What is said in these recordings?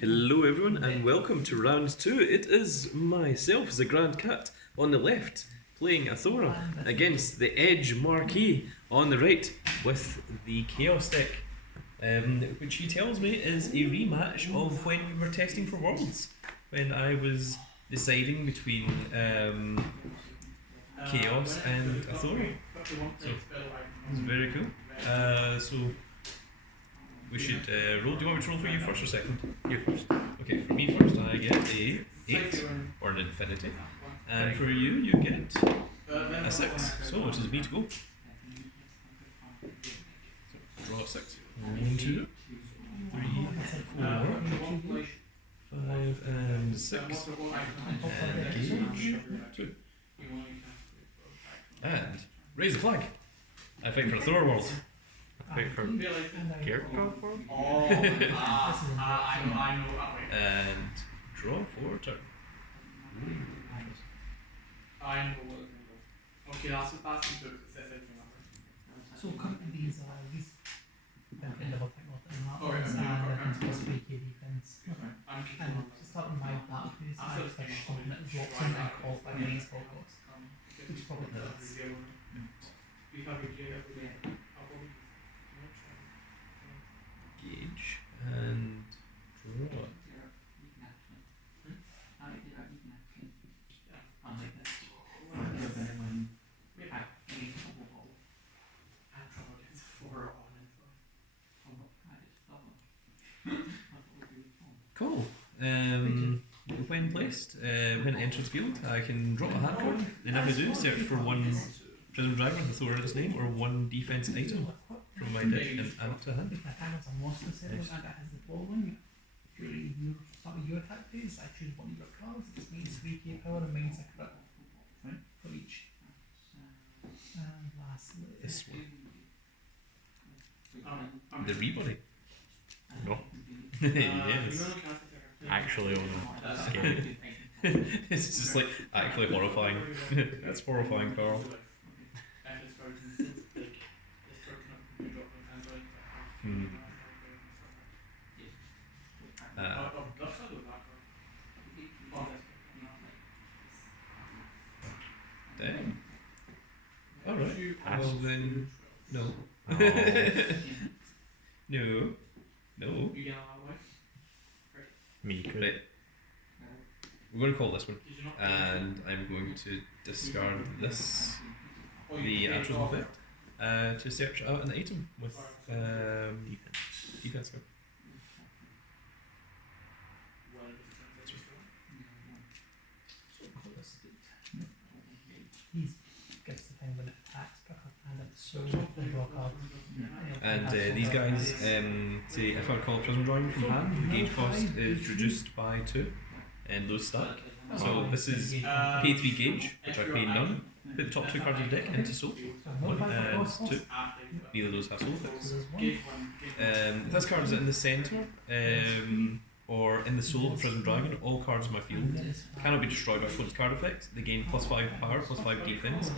Hello everyone and welcome to round 2. It is myself, the Grand Cat, on the left, playing Athora against the EdgeMarquis on the right with the Chaos deck, which he tells me is a rematch of when we were testing for Worlds, when I was deciding between Chaos and Athora. So, it's very cool. So we should roll. Do you want me to roll for you first or second? You first. Okay, for me first, I get a 8 or an infinity, and for you, you get a 6. So it is me to go. So draw a 6. 1, 2, 3, 4, 5, and 6. Engage 2. And raise the flag. I fight for the Thor World. Wait for character form? And draw for turn. Okay, that's the book that says everything like that. So currently these level technology Okay, and possibly key defense. I'm keeping And on to start with my battle phase, I just like something that drops in and calls by main spell cost, which probably hurts. We have a J every day. Gauge and draw. Cool. When placed, when it enters the field, I can drop a hand card, and if I do, search for one Prism Dragon with Athora in its name, or one defense item from my deck and add it to hand. If my hand has a monster set and that has the following, during your start of your attack phase, I choose one of your cards. This means 3k power and means a crit for each. And lastly, This one. The Rebody. No. Yes. Actually on the scary. It's just like actually horrifying. That's horrifying, Carl. Hmm. Damn. Alright. Well then, no. Oh. No. No. Me could. Right. We're going to call this one, and I'm going to discard this, the Athora effect, to search out an item with defense card. he gets the thing when it attacks, and it's so the draw card. And these guys, say if I call Prism Dragon from hand, the gauge cost is reduced by 2 and lose stack. So this is pay 3 gauge, which I pay none. Put the top 2 cards of the deck into soul. 1 and 2. Neither of those have soul effects. If this card is in the centre, or in the soul of Prism Dragon, all cards in my field cannot be destroyed by opponent's card effects. They gain +5 power, +5 defense,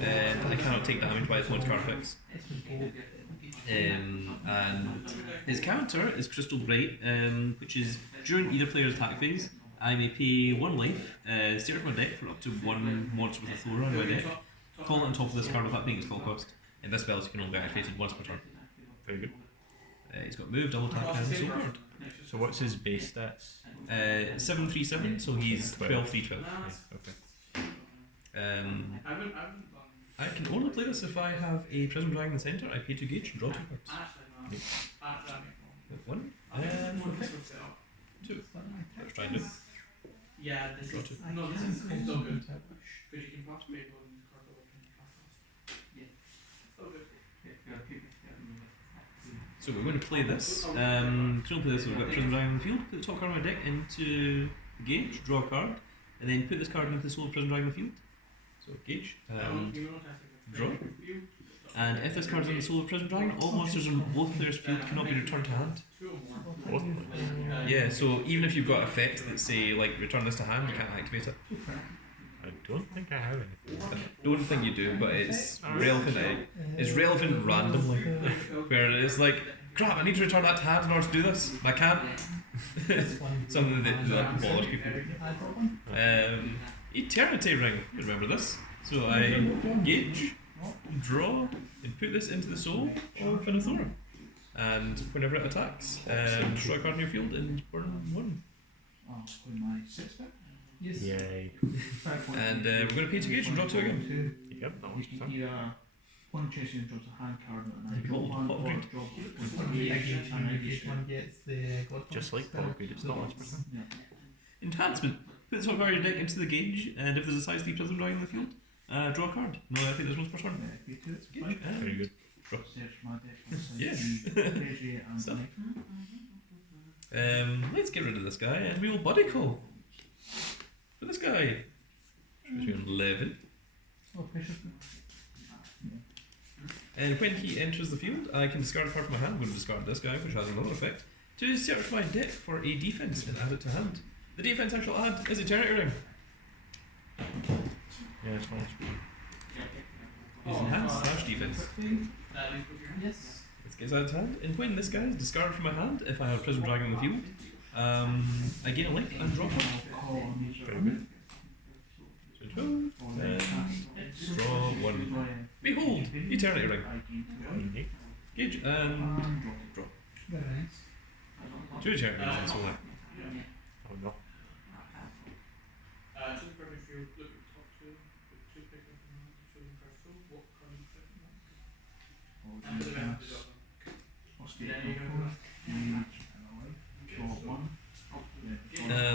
and I cannot take damage by opponent's card effects. And his counter is Crystal Bright, which is during either player's attack phase, I may pay 1 life, search my deck for up to 1 monster with Athora in my deck, call it on top of this card without paying its call cost, and this spell can only be activated once per turn. Very good. He's got move, double tap, and soul card. So what's his base stats? 7/3/7, so he's 12/3/12. Okay. I can only play this if I have a Prism Dragon in the centre. I pay 2 gauge and draw 2 cards. 1 and 2. Let's try and do it. Yeah, this Draw is 2. no, this is still good. Because you can pass paper on the card that we can pass. Yeah. Still good. So we're going to play this. To play this, we've got Prism Dragon in the field. Put the top card of my deck into the gauge, draw a card, and then put this card into the soul of Prism Dragon in the field. So gauge and draw. And if this card is in the soul of Prism Dragon, all monsters in both players' field cannot be returned to hand. What? Yeah, so even if you've got effects that say like return this to hand, you can't activate it. I don't think I have any. I don't think you do, but it's relevant. It's relevant randomly, where it's like Crap, I need to return that to hand in order to do this. I can't. This one. Something that bothers people. I got one. Eternity Ring. You remember this? So I gauge, draw, and put this into the soul of an Athora. And whenever it attacks, destroy a card in your field and burn 1. Yes. Yay. And we're going to pay 2 gauge and draw 2 again. Yep, that was fun. One chasing drops a hand card and I draw Behold, one pot or of drop One gets the God. Just like Bogwood, it's not much percent. Enhancement. Put this one card of your deck into the gauge, and if there's a size 3 Prism dragon in the field, draw a card. No, I think there's once per turn. Gauge. Very good. Search my deck for Yeah. Treasury and Stuff. knife. Let's get rid of this guy, and we will body call for this guy. Which is 11. Oh, precious. And when he enters the field, I can discard a card from my hand. I'm going to discard this guy, which has another effect, to search my deck for a defense and add it to hand. The defense I shall add is Eternity Ring. Yeah, it's nice. It's enhanced / defense. Yes. It gets added to hand. And when this guy is discarded from my hand, if I have Prism Dragon in the field, I gain a link and drop one. Very good. So 12, draw 1. Behold, Eternity Ring. Unique. Gauge and drop. Very nice. 2 Eternity Rings and so on. Oh no. So the card if you look at the top 2, put 2 pick up and 2 in card full, what card do you pick up? And the event is up.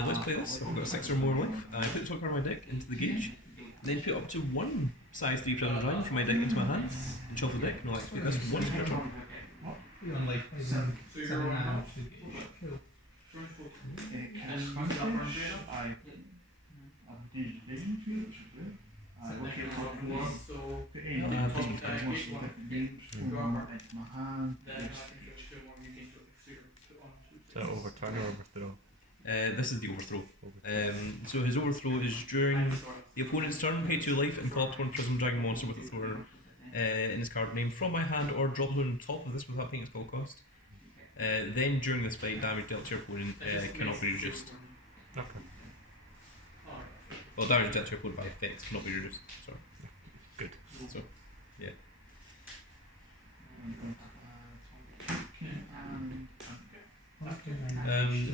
Let's play this. I've got 6 or more life. I put the top card of my deck into the gauge, then put up to 1 size 3 Prism Dragon from my deck into my hand, and shuffle the deck. No, I activate this once per turn. You're on like So you're 7 on now. now. Cool. I look at what you want. So The aim Uh, is Prism. to watch the different games from my hand. then I can just 2 more you gain to so you're put on 2. Is that overturn or overthrow? This is the overthrow. So his overthrow is during the opponent's turn, pay 2 life and call up 1 Prism Dragon monster with a Athora in his card name from my hand, or drop one on top of this without paying its call cost. Then during this fight, damage dealt to your opponent cannot be reduced. Okay. Well, damage dealt to your opponent by effect cannot be reduced. Sorry. Good. So, yeah.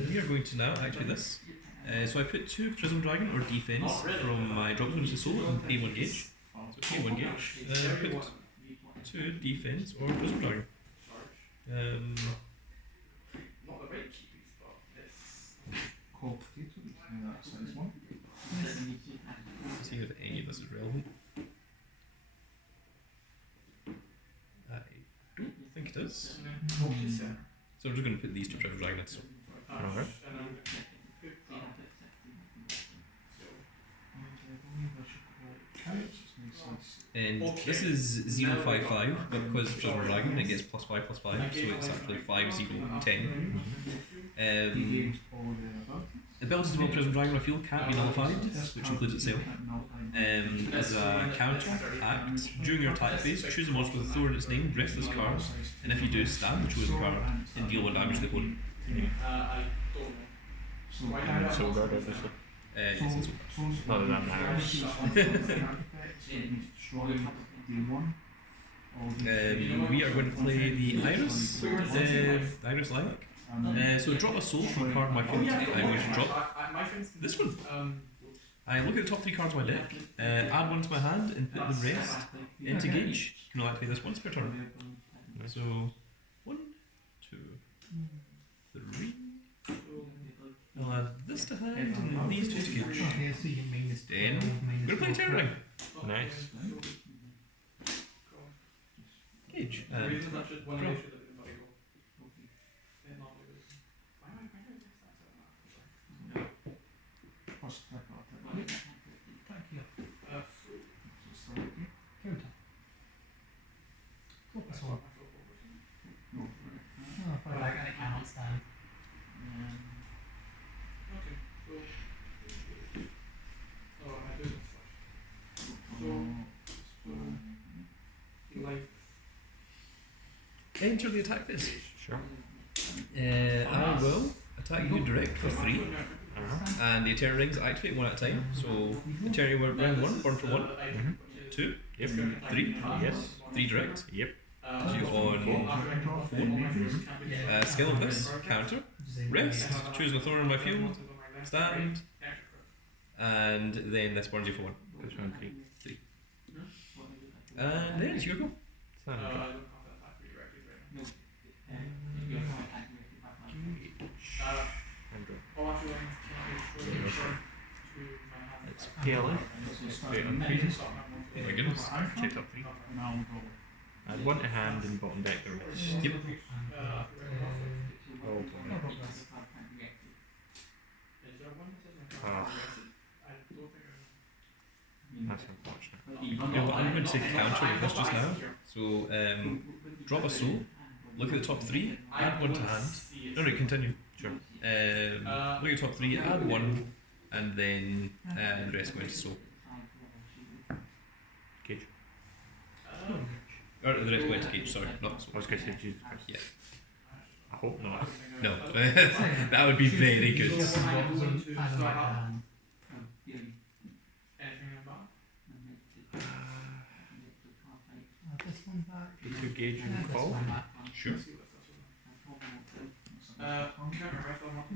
We are going to now activate this. So I put 2 Prism Dragon or defense from my drop zone to soul and pay 1 gauge. So pay 1 gauge. Put 2 defense or Prism Dragon. Not the right keys, but this. Cold potato, that size one. Let's see if any of this is relevant. I don't think it is. So I'm just going to put these 2 Prism Dragon into. Alright. And this is 055, but because it's Prism Dragon, it gets +5/+5, so it's actually 5, 0, 10. The abilities of a Prism Dragon on a field can't be nullified, which includes itself. As a counter act, during your attack phase, choose a monster with a Athora in its name, rest this card, and if you do, stab the chosen card and deal 1 damage to the opponent. I don't know. And so guard, obviously. Yes, it's Other than that. we are going to play the Iris, Iris Lilac. So drop a soul from a card in my field. I'm going to drop this one. I look at the top 3 cards of my deck, add 1 to my hand, and put the rest into gauge. You can only activate this once per turn. So 1, 2, 3. I'll add this to hand and these 2 to gauge. Okay, so you minus Then 12, minus we're going to play Eternity Ring. Nice. Gauge. Thank you. Counter. Focus on. Oh, but I cannot stand. Enter the attack phase. Sure. I will attack you direct for 3, Uh-huh. and the Eternal Rings activate one at a time. So Eternal Ring 1, burn for 1, Mm-hmm. 2, Yep. 3, Yes. 3 direct. Yep. So you're on 4. Skill of this, counter, rest, choose an Athora in my field, stand, and then this burns you for 1. Push on 3. And then it's your go. Sound good. And draw. It's PLF. Straight on Prism. Oh my goodness. Check top 3. Add 1 to hand and bottom deck the rest. Yep. Oh, boy. Ah, that's unfortunate. You know what, I'm going to counter with this just now. So, drop a soul, look at the top 3, add 1 to hand. No, continue. Sure. Look at the top 3, add 1, and then the rest go into soul. Cage. Or the rest go into cage, sorry, not soul. I was going to say Jesus Christ. Yeah. I hope not. No, that would be very good. This one back. Get 2 gauge And and this call. one back. Sure.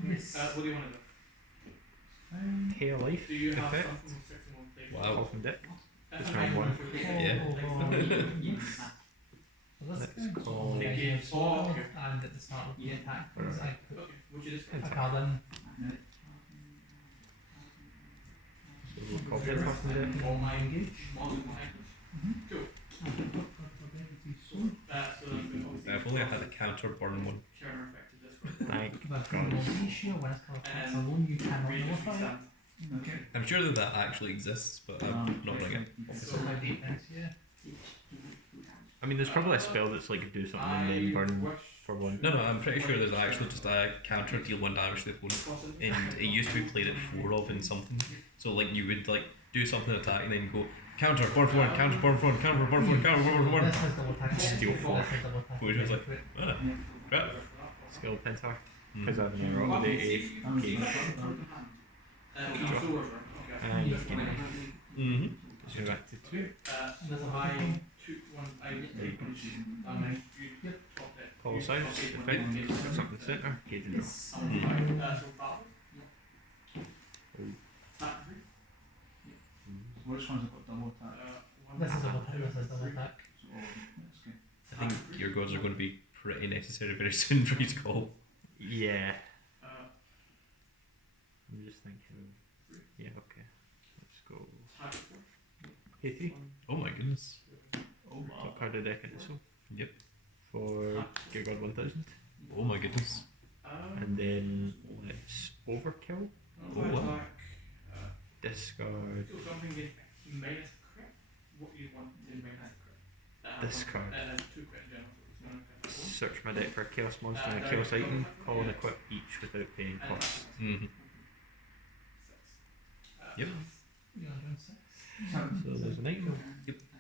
Yes. What do you want to do? Hair life Do you have effect. something with 6 and 1 plate? Wow. Off and deck. This round 1. Yeah. So this Let's guy, call I it- use Oh, sword, okay. and at the start of the attack phase, I put Okay, would you a discard? card in. So we'll call it off and deck. All my engage? Cool. So, So that's If only I had a counter burn 1. Sharon affected this one. Thank but God. the issue when it's called attacks alone, you cannot nullify it. I'm sure that actually exists, but I'm not running it. So my defense, yeah. I mean, there's probably a spell that's like do something and then burn for 1. No, I'm pretty sure there's actually just a counter deal 1 damage to the opponent. And it used to be played at 4 of in something. So like you would like do something attack and then go counter, burn for 1, counter, burn for 1, counter, burn for 1, counter, burn for 1. This has double attack. Steal This 4. has double attack. Which was like, ah, crap. Skill Pentar. Mm. Because I have an error on the 8 gauge. And Mm-hmm. so back to 2. Call size. Effect. Got something center. Gauge and draw. It's, Which ones have got double attack? this is double attack. This is double attack. So, that's good. I think your gods are going to be pretty necessary very soon for you to call. Yeah. I'm just thinking. Yeah, okay. Let's go. Pay 3. Oh my goodness. Oh, Top card of deck into soul. Yep. For Gear God 1000. Oh my goodness. And then let's overkill. Oh wow. Discard. Discard. Search my deck for a chaos monster and a chaos item. Call and equip each without paying cost. Mm-hmm. Yep. Yeah, I'm doing 6. So there's an item.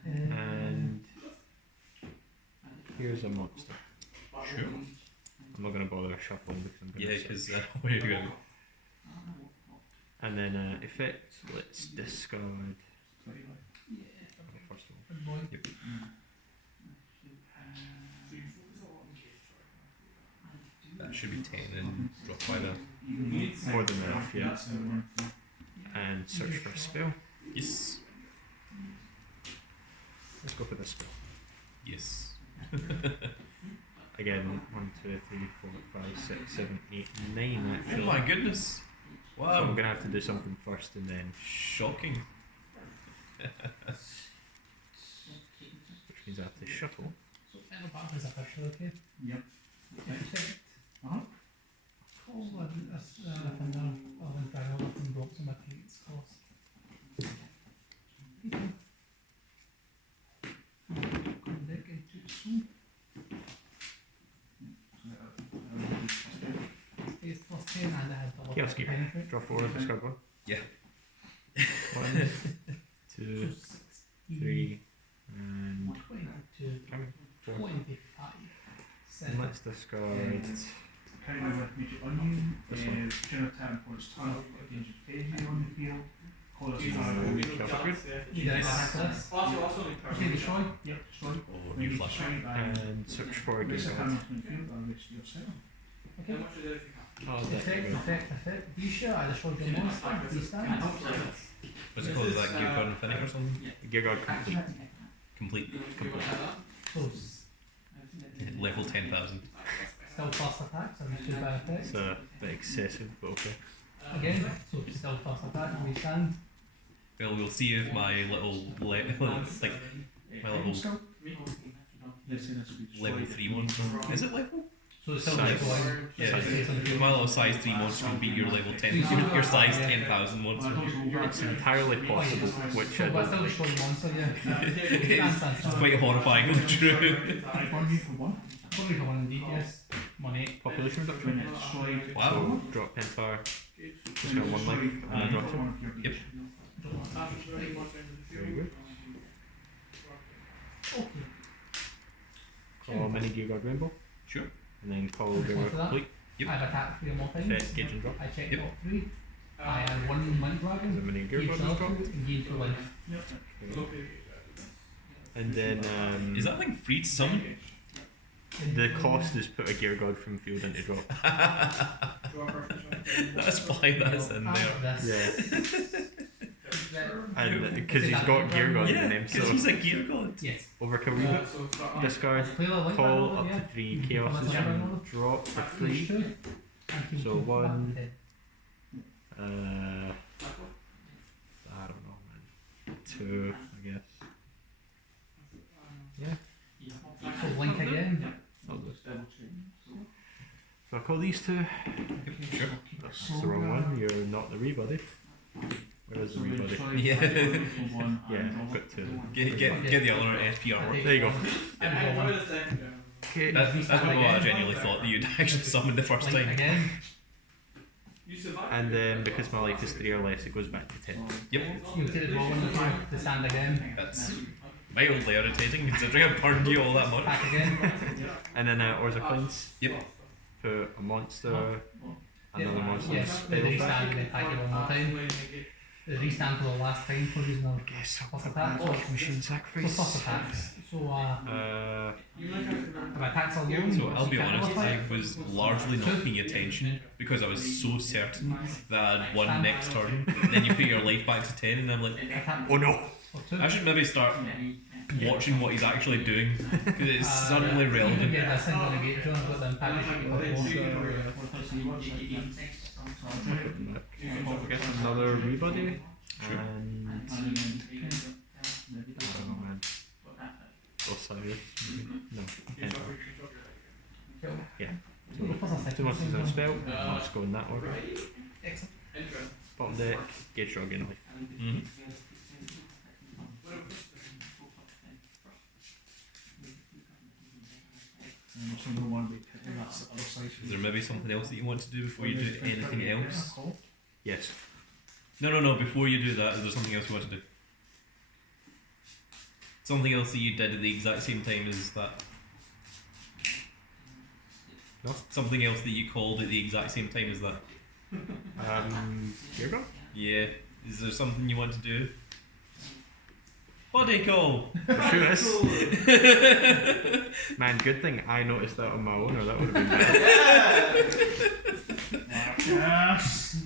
And here's a monster. Sure. I'm not going to bother shuffling because I'm going Yeah, to because where are you going? And then effect, let's discard first of all. Good boy. Yep. That should be 10 and drop by the. More than enough, yeah. And search for a spell. Yes. Let's go for this spell. Yes. Again, 1, 2, 3, 4, 5, 6, 7, 8, 9 Oh actually. my goodness. So I'm Wow. gonna have to do something first and then, Shocking. which means I have to shuffle. So, end of battle is official, okay? Yep. Effect. Uh-huh. Call thunder of infernal and ropes on my plates cost. Come deck into soon. It's plus 10 and it has double Chaos attack Keeper. penetrate. Draw 4, discard 1. Yeah. 1, So 2, 16, 3, and 22, coming. 4. 25, And let's discard. Carrying with Magic Onion, This one. during a turn for its turn, against Edge on the field. Call it You direct attack this. Okay, destroy. Yep, destroy. Oh, new flash. And search for a Race a Gearguard. turn from the field, I'll race your seven. Okay. Oh, there Effect, we go. effect. Be sure I destroyed your monster. Be stand. What's it called? Is that Gear Card Infinite or something? Gearguard complete. Complete. So, Level 10,000. still plus attack, so we should by effect. It's a bit excessive, but okay. Again, so still plus attack, we stand. Well, we'll see if my little like my little Let's say this will be level 3 monster. Is it level? So it's still Size. level 1. Yeah. My little size 3 monster can beat your level 10. Your size 10,000 monster. It's entirely possible, which I So, but still don't destroy the monster, yeah. It's quite horrifyingly true. One for one. Probably for one indeed, yes. 1-8. population When reduction. it's destroyed, Wow. So drop Empire, just got one life, and then drop two. Yep. Very good. Okay. Call mini Gearguard Rainbow, Sure. and then call Response to Gearguard that? complete. Yep. I've attacked 3 or more times. Effect, gauge and drop. I checked Yep. all 3. I had 1 Mind The Dragon. mini Gauge Gearguard Self, is dropped. engage for life. And then Is that thing free to summon? the cost is put a Gearguard from field into drop. That's why that's in there. This. And because he's got Gearguard in the Yeah, name, because so he's a gear god. Yes. overkill reboot. Discard, Clearly like call that, up yeah. to 3 chaoses and drop for 3. So 1, I don't know, man. 2, I guess. So link again. I'll just so I'll call these 2. Sure. That's the wrong one. You're not the Rebuddy. Where is the Rebuddy? Yeah. Yeah, I've got 2. Get the other SP artwork. There you go. Yeah. Okay. That's what I genuinely thought that you'd actually summoned the first Link time. again. And then because my life is 3 or less, it goes back to 10. Yep. You take the draw one to stand again. That's mildly irritating considering I burned you all that much. Back again. And then Orza Cleanse. Yep. Put a monster, another monster, Yes, the spell restand back. and then attack it one more time. The restand for the last time for using our Guess plus I'll attack. put back machine So sacrifice. plus attacks. So if attacks alone, So I'll be you can't honest, nullify. I was largely not paying attention because I was so certain that I'd won next turn. Then you put your life back to 10 and I'm like, Attack Oh no! for 2. I should maybe start watching what he's actually doing because it's suddenly relevant. Yeah, that's in the negate zone, but the impact should be a bit more. I guess another Rebuddy. Sure. And I don't know, man. Osiris, maybe? No. Empire. Yeah. So the plus attack. 2 monsters and a spell. I'll just go in that order. Excellent. Bottom deck, Gauge Draw, gain life. Mm-hmm. Is there maybe something else that you want to do before you do anything else? Yes. No. Before you do that, is there something else you want to do? Something else that you did at the exact same time as that? No. Something else that you called at the exact same time as that? Gearguard? Yeah. Is there something you want to do? What do you call? For sure is. Man, good thing I noticed that on my own, or that would have been bad. Yes.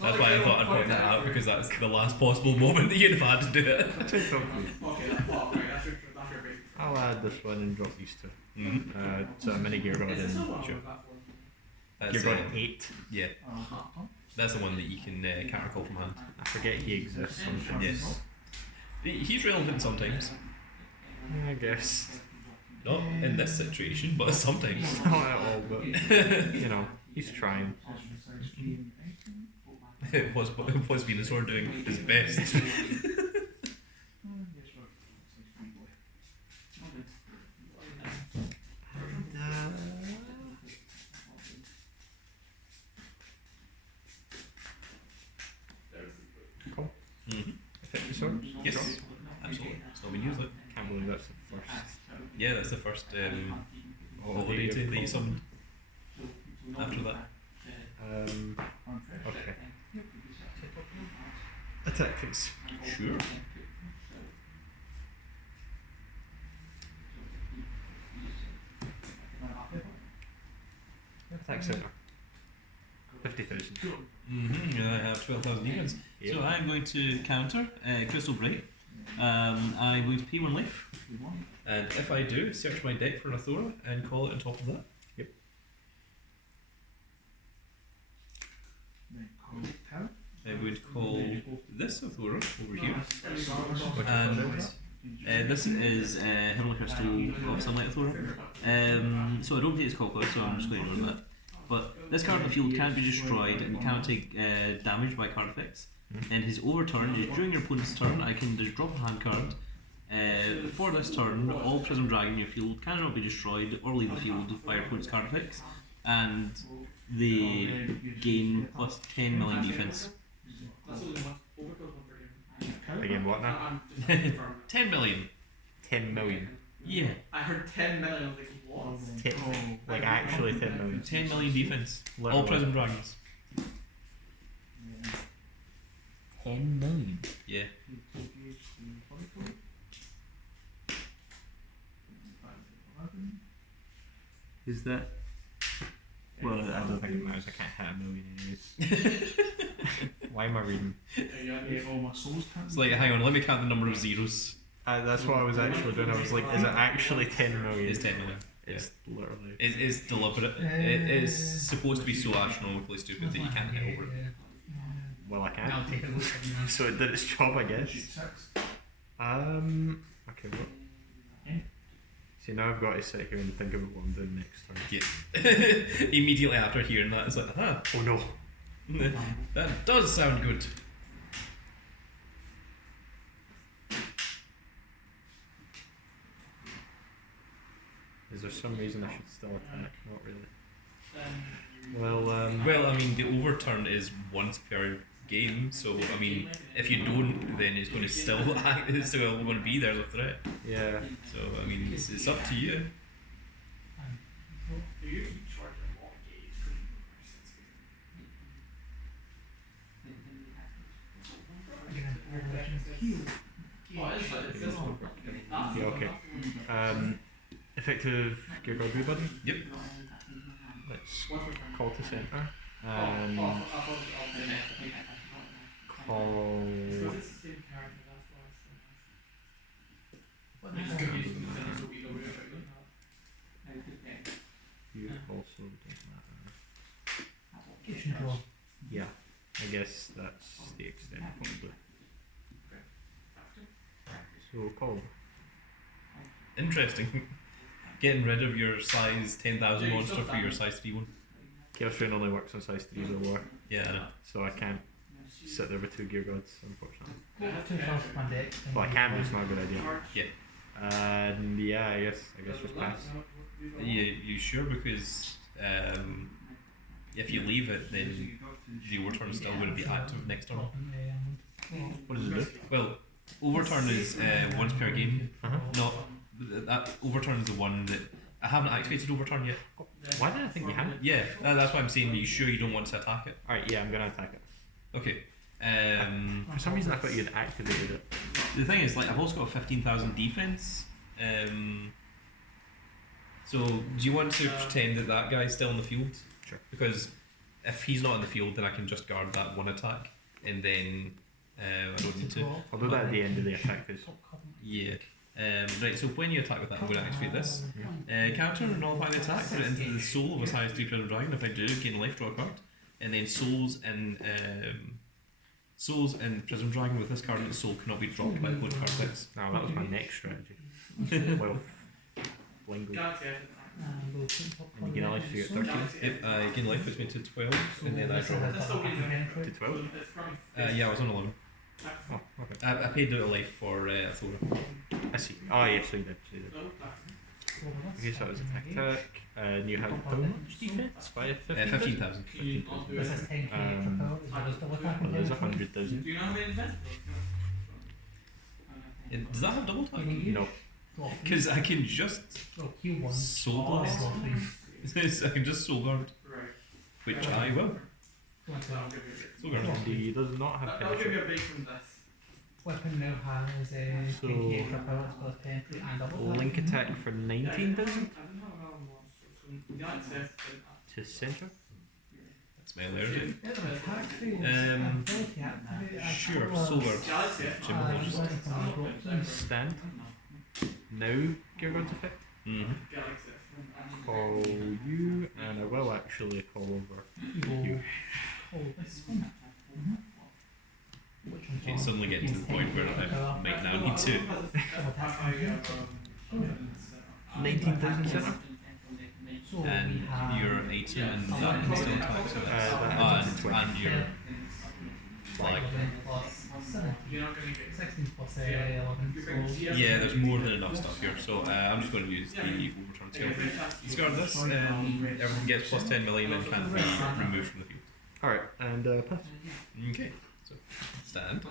That's why I thought I'd point that out because that's the last possible moment that you'd have had to do it. I'll add this one and drop these 2. Mm-hmm. So a mini Gearguard and Sure. That's Gearguard 8. yeah. That's the one that you can countercall from hand. I forget he exists sometimes. Yes. He's relevant sometimes. I guess. Not in this situation, but sometimes. Not at all, but you know, he's trying. What's Venusaur doing his best? Cool. Mm-hmm. Effective sword? Yes. Absolutely. It's not been used. Like. Can't believe that's the first. Yeah, that's the first holiday to that you summoned after that. Okay. Attack phase. Sure. Attack center. 50,000. I have 12,000 defense. Yep. So I'm going to counter Crystal Bright. I'm going to pay 1 life. And if I do, search my deck for an Athora and call it on top of that. Yep. I'm going to call This Athora over here. Which And this is Heavenly Crystal of Sunlight Athora. So I don't pay its call cost, so I'm just going to ignore that. But this card in the field can't be destroyed and cannot take damage by card effects. And his overturn is during your opponent's turn, I can just drop a hand card. For this turn, all Prism Dragon in your field cannot be destroyed or leave the field by your opponent's card effects. And they gain plus 10 million defense. Again, what now? 10 million. 10 million. Yeah. I heard 10 million. I was like, what? Like actually 10 million. 10 million defense. Literally. All Prism Dragons. 10 million. Yeah. Is that? Well, I don't think it matters. I can't hit a million anyways. Why am I reading? It's like, hang on, let me count the number of zeros. That's what I was actually doing. I was like, is it actually 10 million? It's 10 million. It's literally. It is deliberate. It is supposed to be so astronomically stupid that you can't hit over it. Well, I can. So it did its job, I guess. Okay, what? See, now I've got to sit here and think about what I'm doing next turn. Yeah. Immediately after hearing that, it's like, aha. Oh no. That does sound good. Is there some reason I should still attack? Not really. Well, I mean, the overturn is once per game, so I mean, if you don't, then it's going to still act, it's still going to be there as a threat. Yeah. So I mean, it's up to you. Yeah, okay. Effective Gear Guard button. Yep. Let's call to center. And call. You also doesn't matter. Yeah, I guess that's the extent probably. So call. Interesting. Getting rid of your size 10,000 monster for your size 3 one. Chaos Rain only works on size 3s or lower. Yeah, I know. So I can't sit there with 2 Gear Gods, unfortunately. Well, Well, I can, but it's not a good idea. Yeah. And yeah, I guess just pass. Yeah, you sure? Because if you leave it, then the overturn is still going to be active next turn. What does it do? Well, overturn is once per game. Uh-huh. That overturn is the one that I haven't activated overturn yet. Why did I think you hadn't? Yeah, that's why I'm saying. Are you sure you don't want to attack it? Alright, yeah, I'm gonna attack it. Okay. For some reason I thought you'd activated it. The thing is, like, I've also got 15,000 defense. So do you want to pretend that that guy's still in the field? Sure. Because if he's not in the field, then I can just guard that one attack, and then I don't need to. I'll do that at the end of the attack phase. Yeah. Right, so when you attack with that, I'm going to activate this. Counter, nullify the attack, put it into the soul of a size 3 Prism Dragon. If I do, gain life, draw a card. And then souls and Prism Dragon with this card in its soul cannot be dropped by opponent card effects. No, that was my next strategy. Well, Lingo. And you gain life, so you get 13. Yep, gain life puts me to 12, and then I draw. To 12? Yeah, I was on 11. Oh, okay. I paid out a life for Athora. I see. Oh, yes, so you did. Okay, so that was attack. And you have how much defense? 15,000? 15,000. Well, there's 100,000. Do you know how many defense? Does that have double attack? No. Draw 3. Because I can just Draw Q 1. soul Draw blast. 3. I can just soul guard, Right. which I will. Go into I'll give you a break. Soul guard. And he does not have I'll give finisher. you a break from this. Weapon now has a So- 20 extra power as well as entry and double attack. Link attack for 19,000 I didn't have another monster, so the access didn't have. to center. That's my layer. Yeah, the attack phase. Um, ability activate. Sure, soul guard. Galaxy. Jim will just- Stand. Now gear guard's effect. Mm-hmm. Galaxy. Call you, and I will actually call over. You call this one. Which one's Okay, suddenly getting to the point where I might now need to. Oh, 19,000 center. So And we have your item and that can still attack, so that's. that is And your flag. 11 plus 17. You're not going to get 16 plus 11. So Yeah, there's more than enough stuff here, so I'm just going to use the overturn skill. Discard this, everything gets plus 10 million and can't be removed from the field. Alright, and pass. Okay, so stand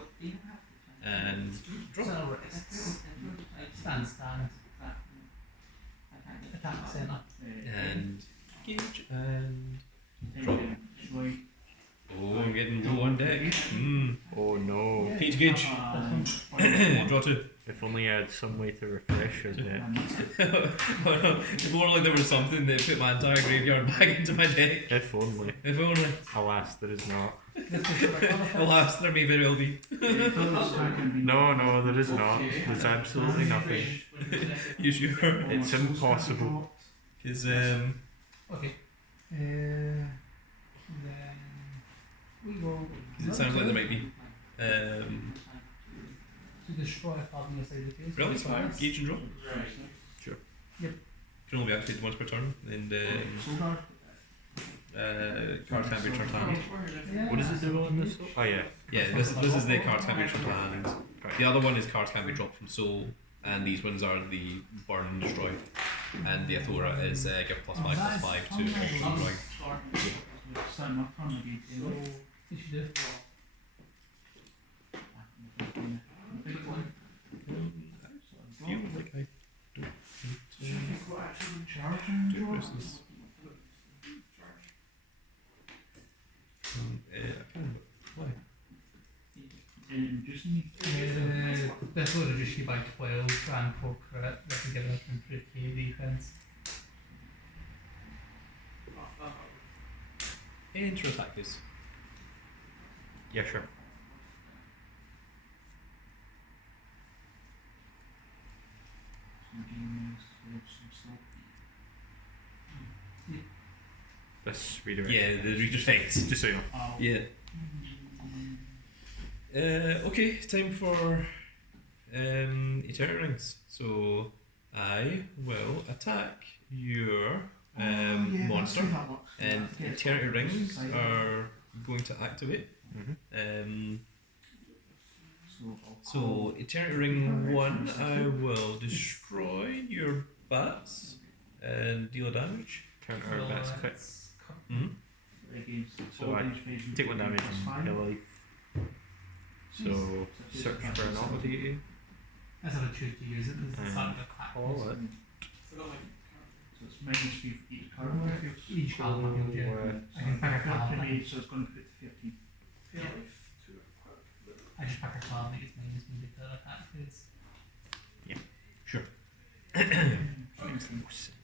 and drop. center wrists. Stand. Attack center. And gauge and drop. Oh, I'm getting low on deck. Oh no. Page gauge. Draw 2. If only I had some way to refresh your deck. If only there was something that put my entire graveyard back into my deck. If only. If only. Alas, there is not. Alas, there may very well be. No, there is not. There's absolutely nothing. You sure? It's impossible. Because, Okay. Then we will. it sounds like there might be. To destroy a card on the side of the field. Really? It's fine. Gauge and draw. Sure. Can only be activated once per turn. And, card can't be returned to hand. What does it do on this? Oh yeah. Yeah, this is the cards can't be returned to hand. The other one is cards can't be dropped from soul, and these ones are the burn and destroy. And the Athora is give +5/+5 to all drawing. What should do? I feel like I don't need to do Christmas. I can, but why? This will reduce you by 12 and 4 crit. That can give us an 3k defense. Enter attack this. Yeah, sure. This redirect. Yeah, the redirect. Just so you know. Yeah. Okay, time for Eternal Rings. So I will attack your monster, and Eternity Rings are going to activate. So Eternity Ring 1, I will destroy your bats and deal damage. Counter bats effect. Mm-hmm. So I take 1 damage and heal life. So search for an auto deity. That's how I choose to use it. This is And starting to clap. call it. So it's minus 3 for each card. Each card will heal you. I can pick a card. So it's going to put to 15. I just pick a card that gets minus me to attack phase. Sure.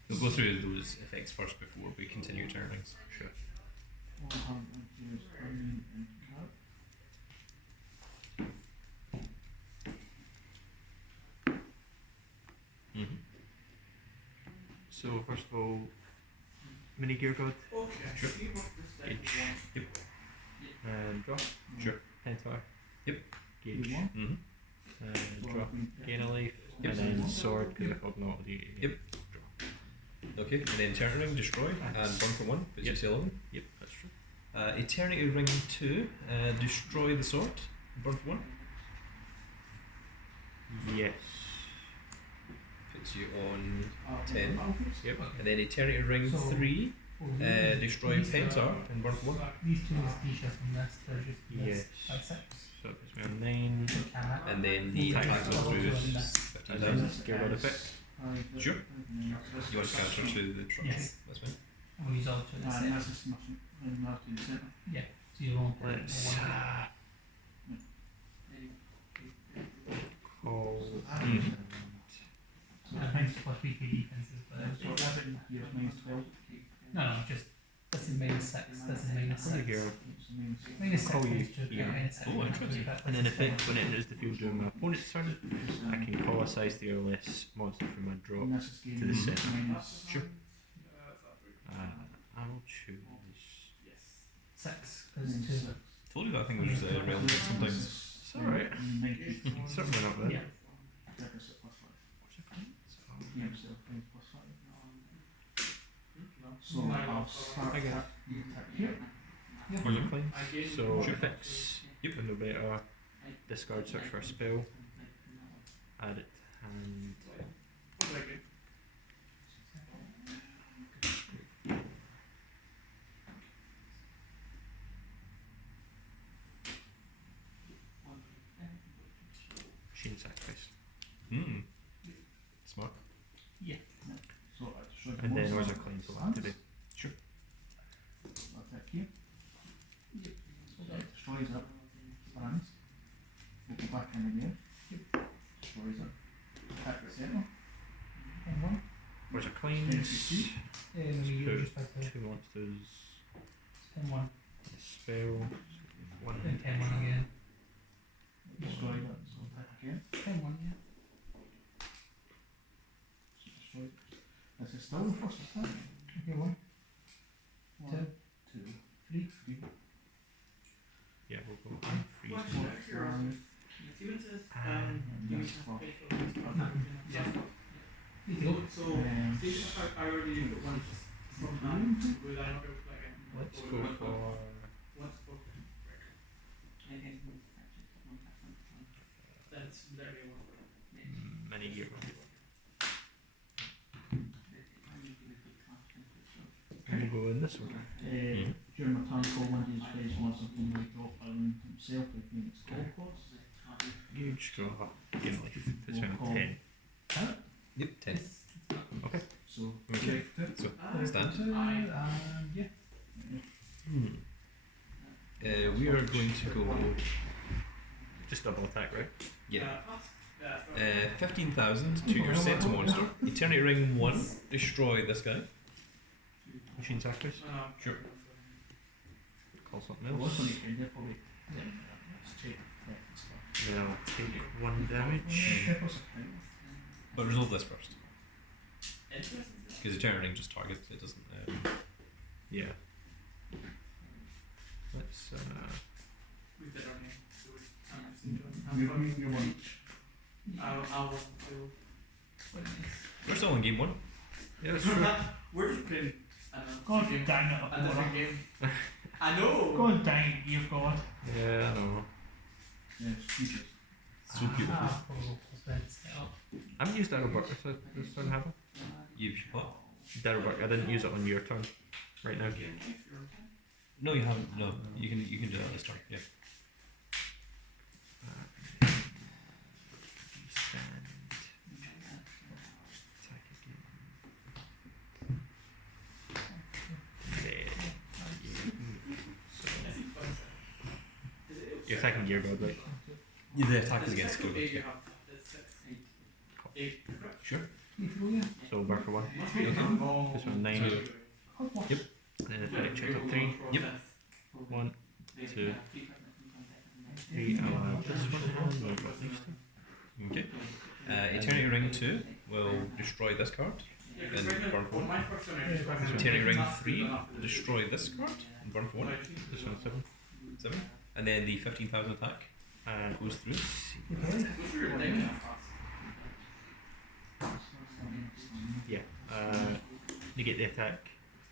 We'll go through those effects first before we continue Eternal Rings. Sure. So first of all, mini gear code. Sure. Gauge. Yep. And draw. Sure. Pentar. Yep. Gauge. Mm-hmm. And draw. Gain a life. Yep. And then sword because I called an auto deity. Yep. Okay, and then Eternity Ring, destroy, and burn for 1, puts you to 11. Yep, that's true. Eternity Ring 2, destroy the sword, burn for 1. Yes. Puts you on 10. Yep. And then Eternity Ring So- 3, Destroy Pentar and burn for 1. These two is D-shift from this, they're just Yes. missed by 6. So it puts me on 9. So can that. And then the Attack attack goes is through also in this. 15,000. Gearbird effect. Sure. You want to counter to the truck? Yes. That's fine. And we'll use all two in the And set. that's just nothing. And that's in the centre. Yeah, so you won't put Let's one. call. And thanks for 3k defenses, but So everything here is minus 12. no, just this is minus 6, this is minus Over 6. here. So minus 6. Minus 6 Call you goes to here. minus 6. Oh, interesting. And in effect, when it enters the field during my opponent's turn, I can call a size 3 or less monster from my drop. And that's just to the centre. minus. Sure. I will choose. 6 goes Minus to. 6. Told you that thing was relevant sometimes. It's alright. Certainly not there. Yeah. Deficit plus 5. What's it called? Yeah, so plus 5. So I'll start I get it. attack here. Where's it playing? So Sure. effects. Yep. Window better. Discard, search for a spell. Add it to hand. Machine sacrifice. Hmm. Smart. So I destroy the And then monster. where's our claim to activate? Sure. I'll attack here. So that destroys it. Stands. We'll go back in again. Destroys it. Attack the centre. And 1. Where's our claims? And we use just by 2. 2 monsters. 10 1. Spell. 1. Then 10 1 again. Destroy that. So attack again. 10 1, yeah. So destroy it. This is still the first attack. Okay, 1, 2, 2, 3. 3, Yeah, we'll go What? freeze. 4, 5, and that's 4. You go. So, And see if I already put one from hand, will I not be able to like Let's go for. once spoken? Then it's literally one. Mini gear. Can we go in this order? during my turn, call one of these space monster from my drop island himself with Phoenix Gold Course. Huge draw. Game life. Puts me on 10. Yep. 10. So, Okay. So stand. Yeah. We are going to go. Just double attack, right? Yeah. 15,000 to your set monster. Eternity Ring 1. Destroy this guy. Machine sacrifice. Sure. Call something I was else. going to end there probably. Let's check effect and stuff. Then I'll take 1 damage. Peppers account. But resolve this first. Interesting. Because Eternity Ring just targets, it doesn't. Yeah. Let's. We did our name, so You're running your one each. I'll We're still in game 1. Yeah, that's true. We're just playing God game. dang it, A different game. I know. God dang it, you God. Yeah, I know. Yeah, it's stupid. So beautiful. Has been set up. I haven't used Darrowburg this turn, have I? You should what? Darrowburg, I didn't use it on your turn. Right now. No, you haven't. No, you can do that this turn. Yeah. Stand. Attack again. You're attacking Gearbird, right? Yeah, the attack is against Google. you have 8. Sure. So bar for 1. Okay. This one 9. Yep. And then effect check up 3. Yep. 1, 2, 3. I'll have this one hand. We've got these two. Okay. Eternity Ring 2 will destroy this card and burn for 1. Eternity Ring 3 will destroy this card and burn for 1. This one's 7. 7. And then the 15,000 attack goes through. Yeah. Negate the attack.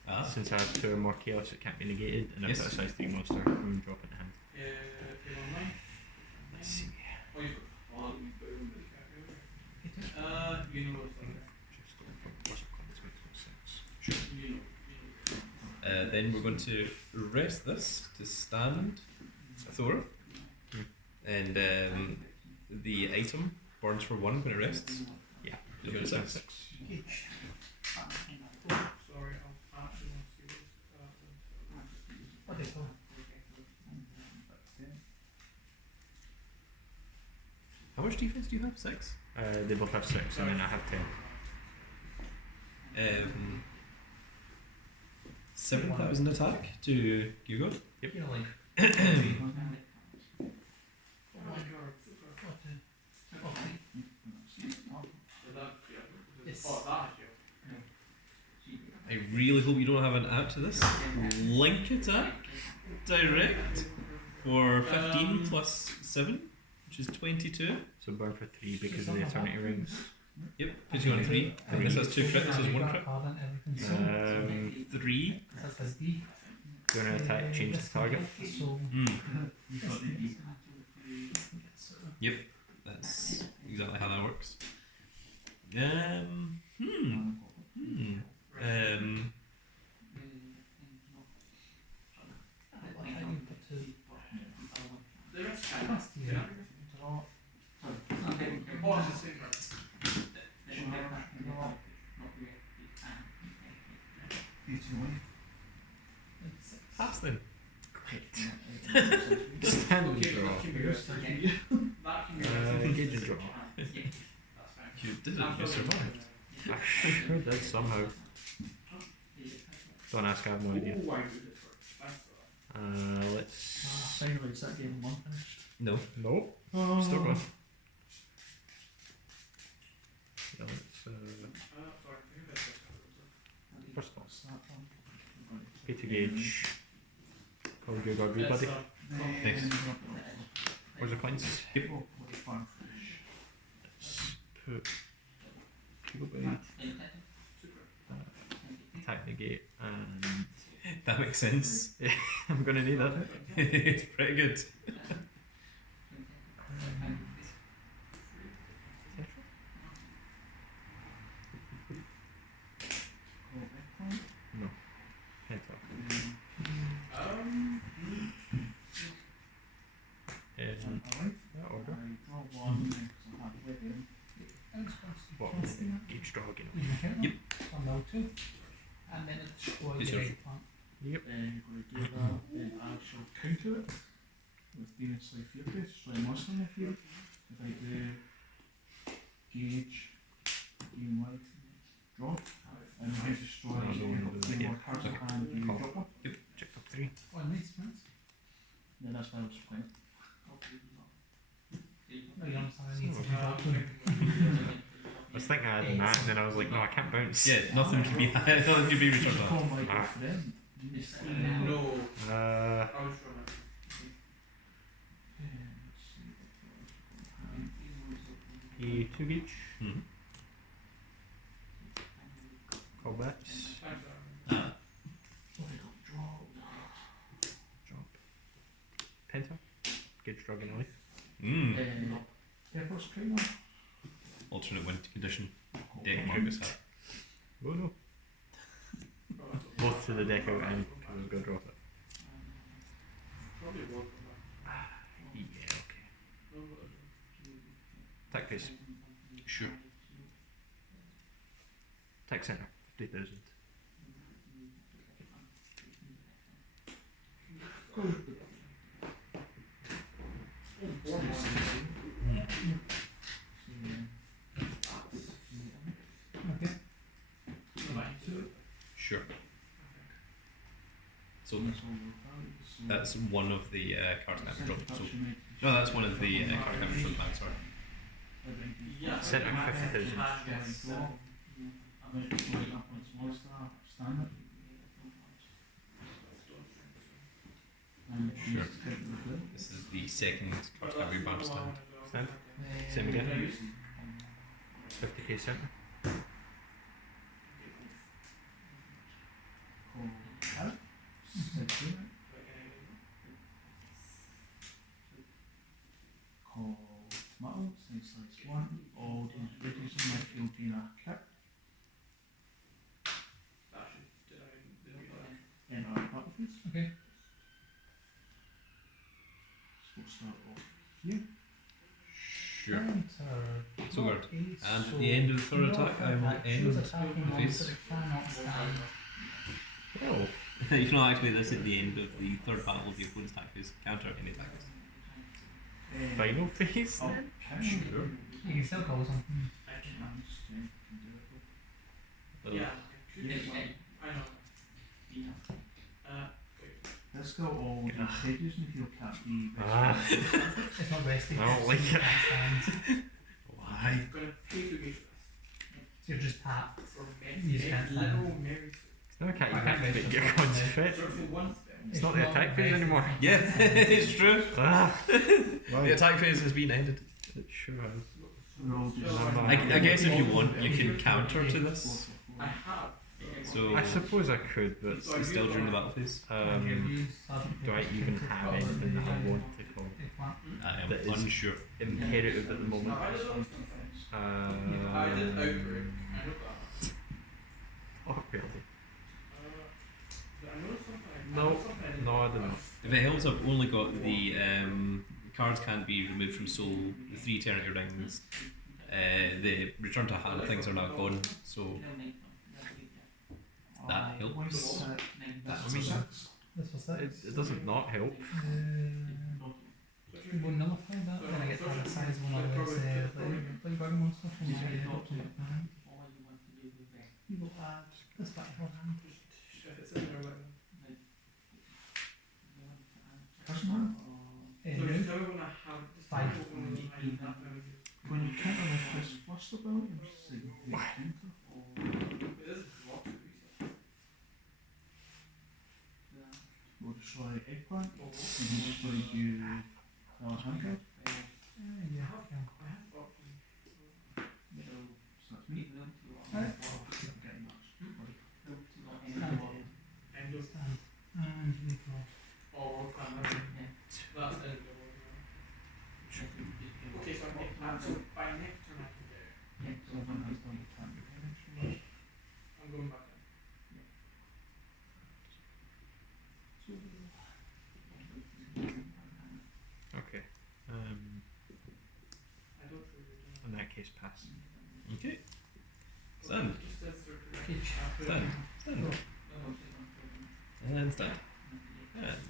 Ah. Since I have 2 or more chaos, it can't be negated, and I've Yes. got a size 3 monster from drop in hand. Let's see. You know Just going for plus or minus makes no sense. Sure. Then we're going to rest this to stand Athora. And the item burns for 1 when it rests. Yeah. You've got 6. Gauge. Sorry, I'll actually want to see this. What do you call it? How much defense do you have? 6? They both have 6 and then I have 10. 7,000 attack to Hugo. Yep. You know, like. Yes. I really hope you don't have an out to this. Link attack. Direct. For 15 plus 7, which is 22. So burn for 3 because of the eternity rings. Yep, puts you on 3. And this has 2 crits, this has 1 crit. 3. That's his D. Do you want to attack, change the target? So. Yep, that's exactly how that works. Pass then. Stand and draw. Engage and draw. You did it, you survived. I sure did somehow. Don't ask, I have no idea. Let's. Finally, is that game 1 finished? No. Nope. Still going. Yeah, let's. First of all, pay to gauge. Call you got everybody. Thanks. Where's the points? Yep. Let's put people by attack negate and That makes sense. I'm gonna need that. It's pretty good. No. Heads up. In that order. What? Each draw again. Yep. On level 2. And then it's destroy Yes, the sir. eggplant. Yep. You're going to do that, then I shall counter it with being slight fear base, so I must have fear. If I do gauge, game light, draw, and I destroy the more cards in hand, you drop one. Yep. Check up 3. Oh, nice, nice. Then that's why I was playing. No, you understand, I need to Oh. do that too. I was thinking I had that, and then I was like, no, I can't bounce. Yeah, nothing can be nothing can be returned back. Call my Ah. friend. No. Uh, I was from it. 2 each. Mhm. Call backs. Drop. Penta. Gauge Dragon Life. First trainer. Alternate wind condition. Deck Marcus hat. Oh no. Both to the deck out and because I was going to drop it. Probably was from that. Yeah, okay. No, but I don't. Attack face. Sure. Attack center. 50,000. Okay. Sure. So that's one of the cards I haven't dropped. So no, that's one of the cards I haven't dropped back. Sorry. Yeah. Center 50,000. Sure. This is the second card I have banned stand. Stand. Same again. 50k center. Call metal, size 1, all damage reduces my field being a crit. Actually, did I? And please. Okay. So we'll start off here. Sure. Enter. So good. Okay, And so at the end of the third your attack, I will attack end shows the attacking face. monster that cannot stand. Oh. You can actually this at the end of the third battle of the opponent's attack phase. Counter any attack phase. Final phase? Oh, then? Sure. You can still call something. Yeah. I know. This got all these stages and if you can't be Ah. It's not resting. I don't like so you it. can't stand. Why? I'm gonna pay to get this. So you're just tapped. For You just can't stand. Mary. No, I can't I even can't activate make your it. cons fit. So for one spell. It's not the attack phase anymore. Yeah, it's true. Ah. The attack phase has been ended. It sure has. roll I guess if you want, you can counter to this. I have. So I suppose I could, but it's still during the battle phase. do I even have anything that I want to call I am That is- unsure. imperative at the moment? I did outbreak. I know that. Oh, really? I know something. No, no, I didn't. If it helps, I've only got the cards can't be removed from soul, the 3 eternity rings, the return to hand things are now gone, so that helps. This was it. It doesn't not help. We will nullify that. Then I get to have a size one of those like bug monster from my hand. You will add this back to your hand. If it's in there, like. Person hand? So No. just tell me when I have this Five. when I have that kind of. When you counter with this first ability, I'm just saying you counter. It is block to be so. We'll destroy eggplant. We can destroy you hand card. Yeah, okay. I have block. So that's me. Alright. I'm getting that. And just. Stand. And redraw. Oh, that's it. Okay, so so by next turn I can get it. Someone has done the time. I'm going back in. Okay. I don't really In that case, pass. Okay. Stand. Just says circular. Okay. Stand. Stand. And stand. And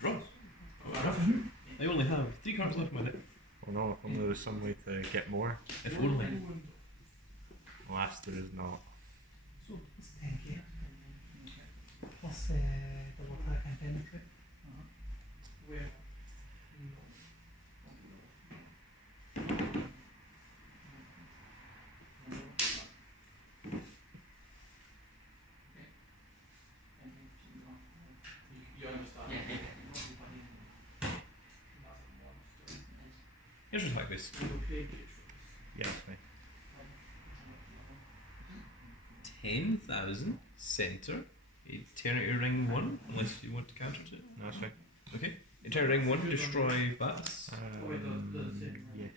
draw. I only have 3 cards left in my deck. Oh no, if only there was some way to get more. If only. Alas, there is not. So it's 10k. Plus double attack and penetrate. Where? You understand? Here's your attack base. You will play pitch Yeah, that's fine. 10,000 center. Eternity ring 1, unless you want to counter to it. No, that's fine. Okay. Eternity ring 1, destroy bats. Yes.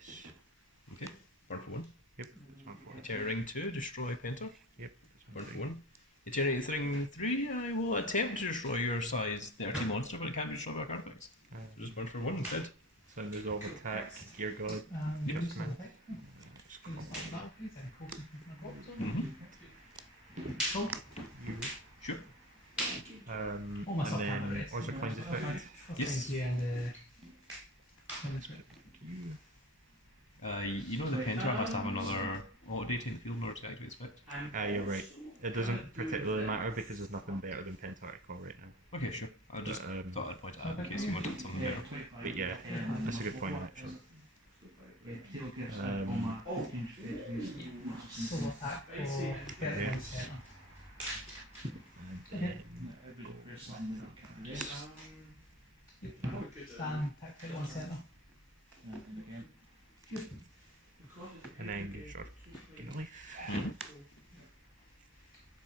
Okay. Burn for 1. Yep, that's one for it. Eternity ring 2, destroy Penta. Yep. Burn for 1. Eternity ring 3, I will attempt to destroy your size 30 monster, but it can't be destroyed by card effects. So just burn for 1 instead. So resolve attack, gear god. And Yep. use the effect. So you start the battle phase and focus on the box. Mm-hmm. You. Sure. Almost And off camera, then right? also coins effect. Yes. Thank you, and this way. You know the Penta has to have another auto-dating field in order to activate its effect. You're right. It doesn't particularly matter because there's nothing better than Pentarticle right now. Okay, sure. I just But, thought I'd point it out in case you wanted something better. But yeah, that's a good point actually. Potato gets Um, all my 15 spaces. Solo attack for get Yeah. one center. Okay. Stand, attack, take one center. And again. And then get short. Life.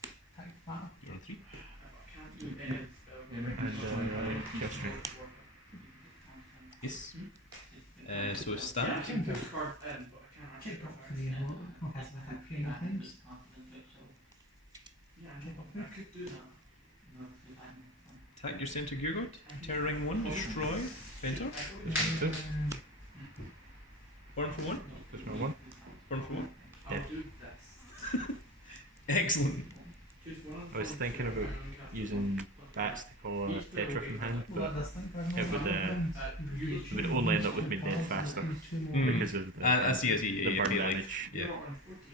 Attack battle. You're on 3. And Chaos Ring. Yes. So stand. Check box for the come cast an attack 3 more times. Check box 3. Attack your center gear god. Terror ring 1. Destroy. Enter. Two. Burn for 1. Prism 1. Burn for 1. Dead. Excellent. I was thinking about using bats to call a Tetra from hand, but it would only end up with me dead faster because of the, I see. the Yeah, burn yeah, damage. yeah.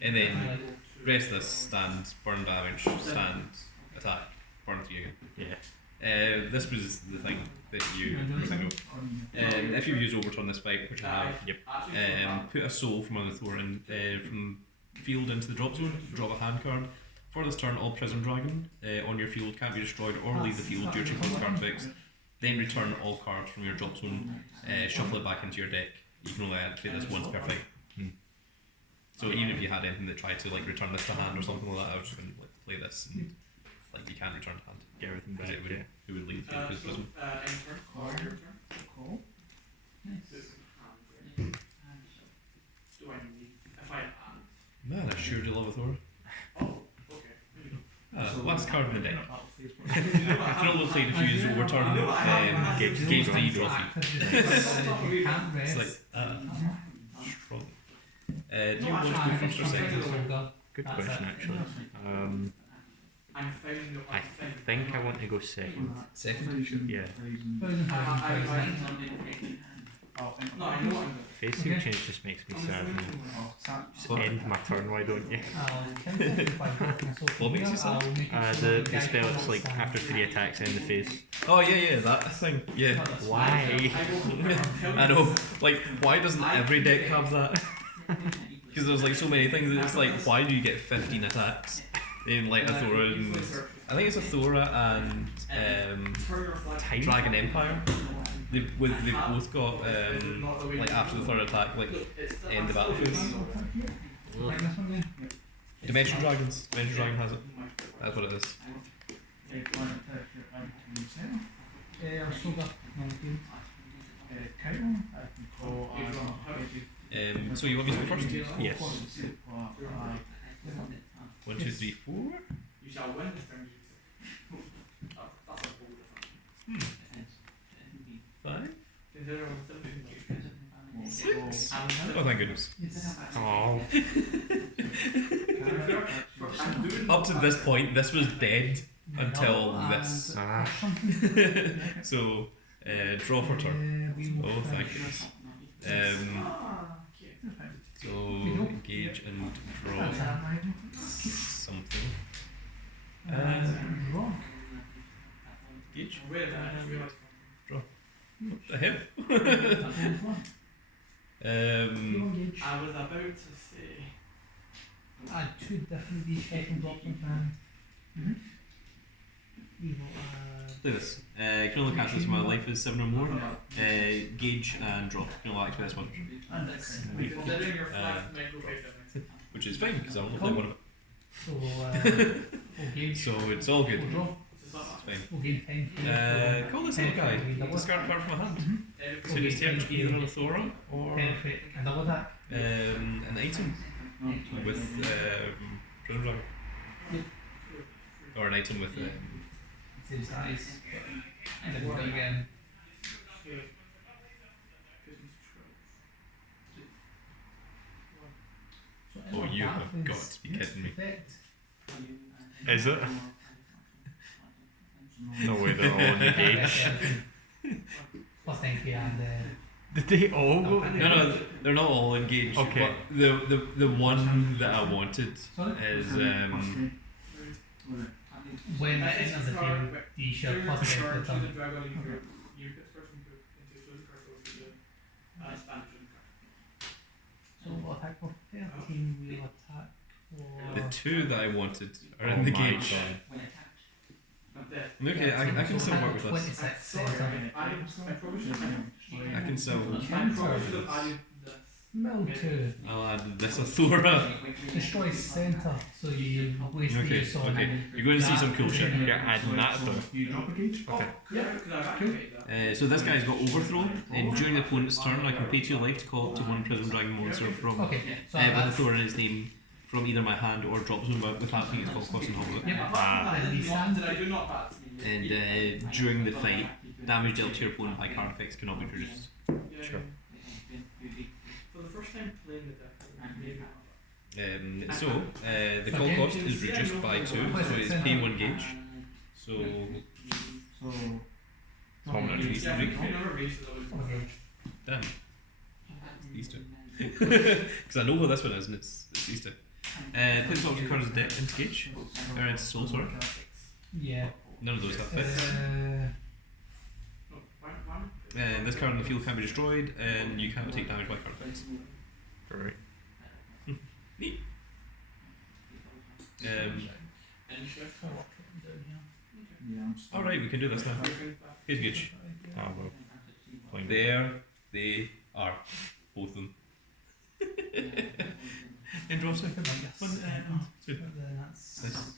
And then rest this, stand, burn damage, stand, attack, burn 3 again. Yeah. This was the thing that you signaled. If you use overturn this fight, which I have, put a soul from an Athora from field into the drop zone, drop a hand card. For this turn, all Prism Dragon on your field can't be destroyed or leave the field due to close card fix. Then return all cards from your drop zone, shuffle it back into your deck. You can only activate this once per fight. So even if you had anything that tried to like return this to hand or something like that, I was just going to like play this and like you can't return to hand. Get everything back. Because it would leave the field with Prism. Call. Man, I sure do love Athora. So Last card in the deck. You Can only play if you use overturn, gauge 3, draw 3. It's like, strong. Do you want to go first or second? Good question, actually. I think I want to go second. Second? Yeah. Oh, Face seal change just makes me sad. Just end my turn, why don't you? What makes you sad? The spell, it's like after 3 attacks end the phase. Oh yeah, that thing. Yeah. Why? I know. Like, why doesn't every deck have that? Because there's like so many things that it's like, why do you get 15 attacks in like Athora and I think it's Athora and Dragon Empire. They've both got like after the third attack, like end the battle phase. Dimension Dragons. Dimension Dragon has it. That's what it is. So you want me to go first? Yes. 1, 2, 3, 4. You shall win this turn. That's a bold 5. Consider on 6. Oh thank goodness. Oh. Up to this point, this was dead until this. Ah. So, draw for turn. Oh thank goodness. So engage and draw something. Engage. Draw. What the hell? I was about to say. I had 2 different D-shaping drops in hand. We will add. Do this. You can only cast this when my life is 7 or more. Gauge and draw. You can only activate this one. Considering your flat mental Which is fine because I only play one of it. So we'll gauge. So it's all good. We'll draw. It's fine. We'll gain 10. Call this little guy. Discard a card from my hand. So it's either an Athora or Penetrate and double attack. an item with Prism Dragon. Or an item with Same size. And then we'll go again. Oh, you have got to be kidding me. Is it? No way they're all on the gauge. Plus 90 and Did they all go? No, they're not all engaged. Okay. But the one that I wanted Sorry? is when it enters the field, you should plus 10 per turn. So we'll attack for 13, we'll attack for. the 2 that I wanted are in the gauge. Okay, I can still work with this. 26 center. I can still. Mill 2. I'll add this Athora. Destroy center, so you waste the Okay, use on okay. You're going to see some cool shit. You're adding that though. You drop a gauge? Okay. So this guy's got Overthrow, and during the opponent's turn, I can pay 2 life to call up to 1 Prism Dragon monster from Okay, so with that's. Athora in its name from either my hand or drop zone, but with that being it's called cost and hold it. Yep. Ah. Then we stand. Did I do not bat? And during the fight, damage dealt to your opponent by card effects cannot be reduced. Sure. For the first time playing the deck, maybe not. The call cost is reduced by 2, so it's pay 1 gauge. So, Small Yeah, miniatures. if you never raised it, I would. Okay. damn. These two. Because I know what this one is, and it's these two. Put this option card as deck into gauge, or into soul, sorry. Yeah. None of those have fits. No, why? And this card on the field can be destroyed, and you can't take damage by card effects. Right. Neat. Any shift? I'll lock it down here. Yeah, I'm still- Alright, we can do this now. Here's gauge. Ah, well. Fine. There they are. Both of them. And draw two. Yes. One, two. But then that's Nice.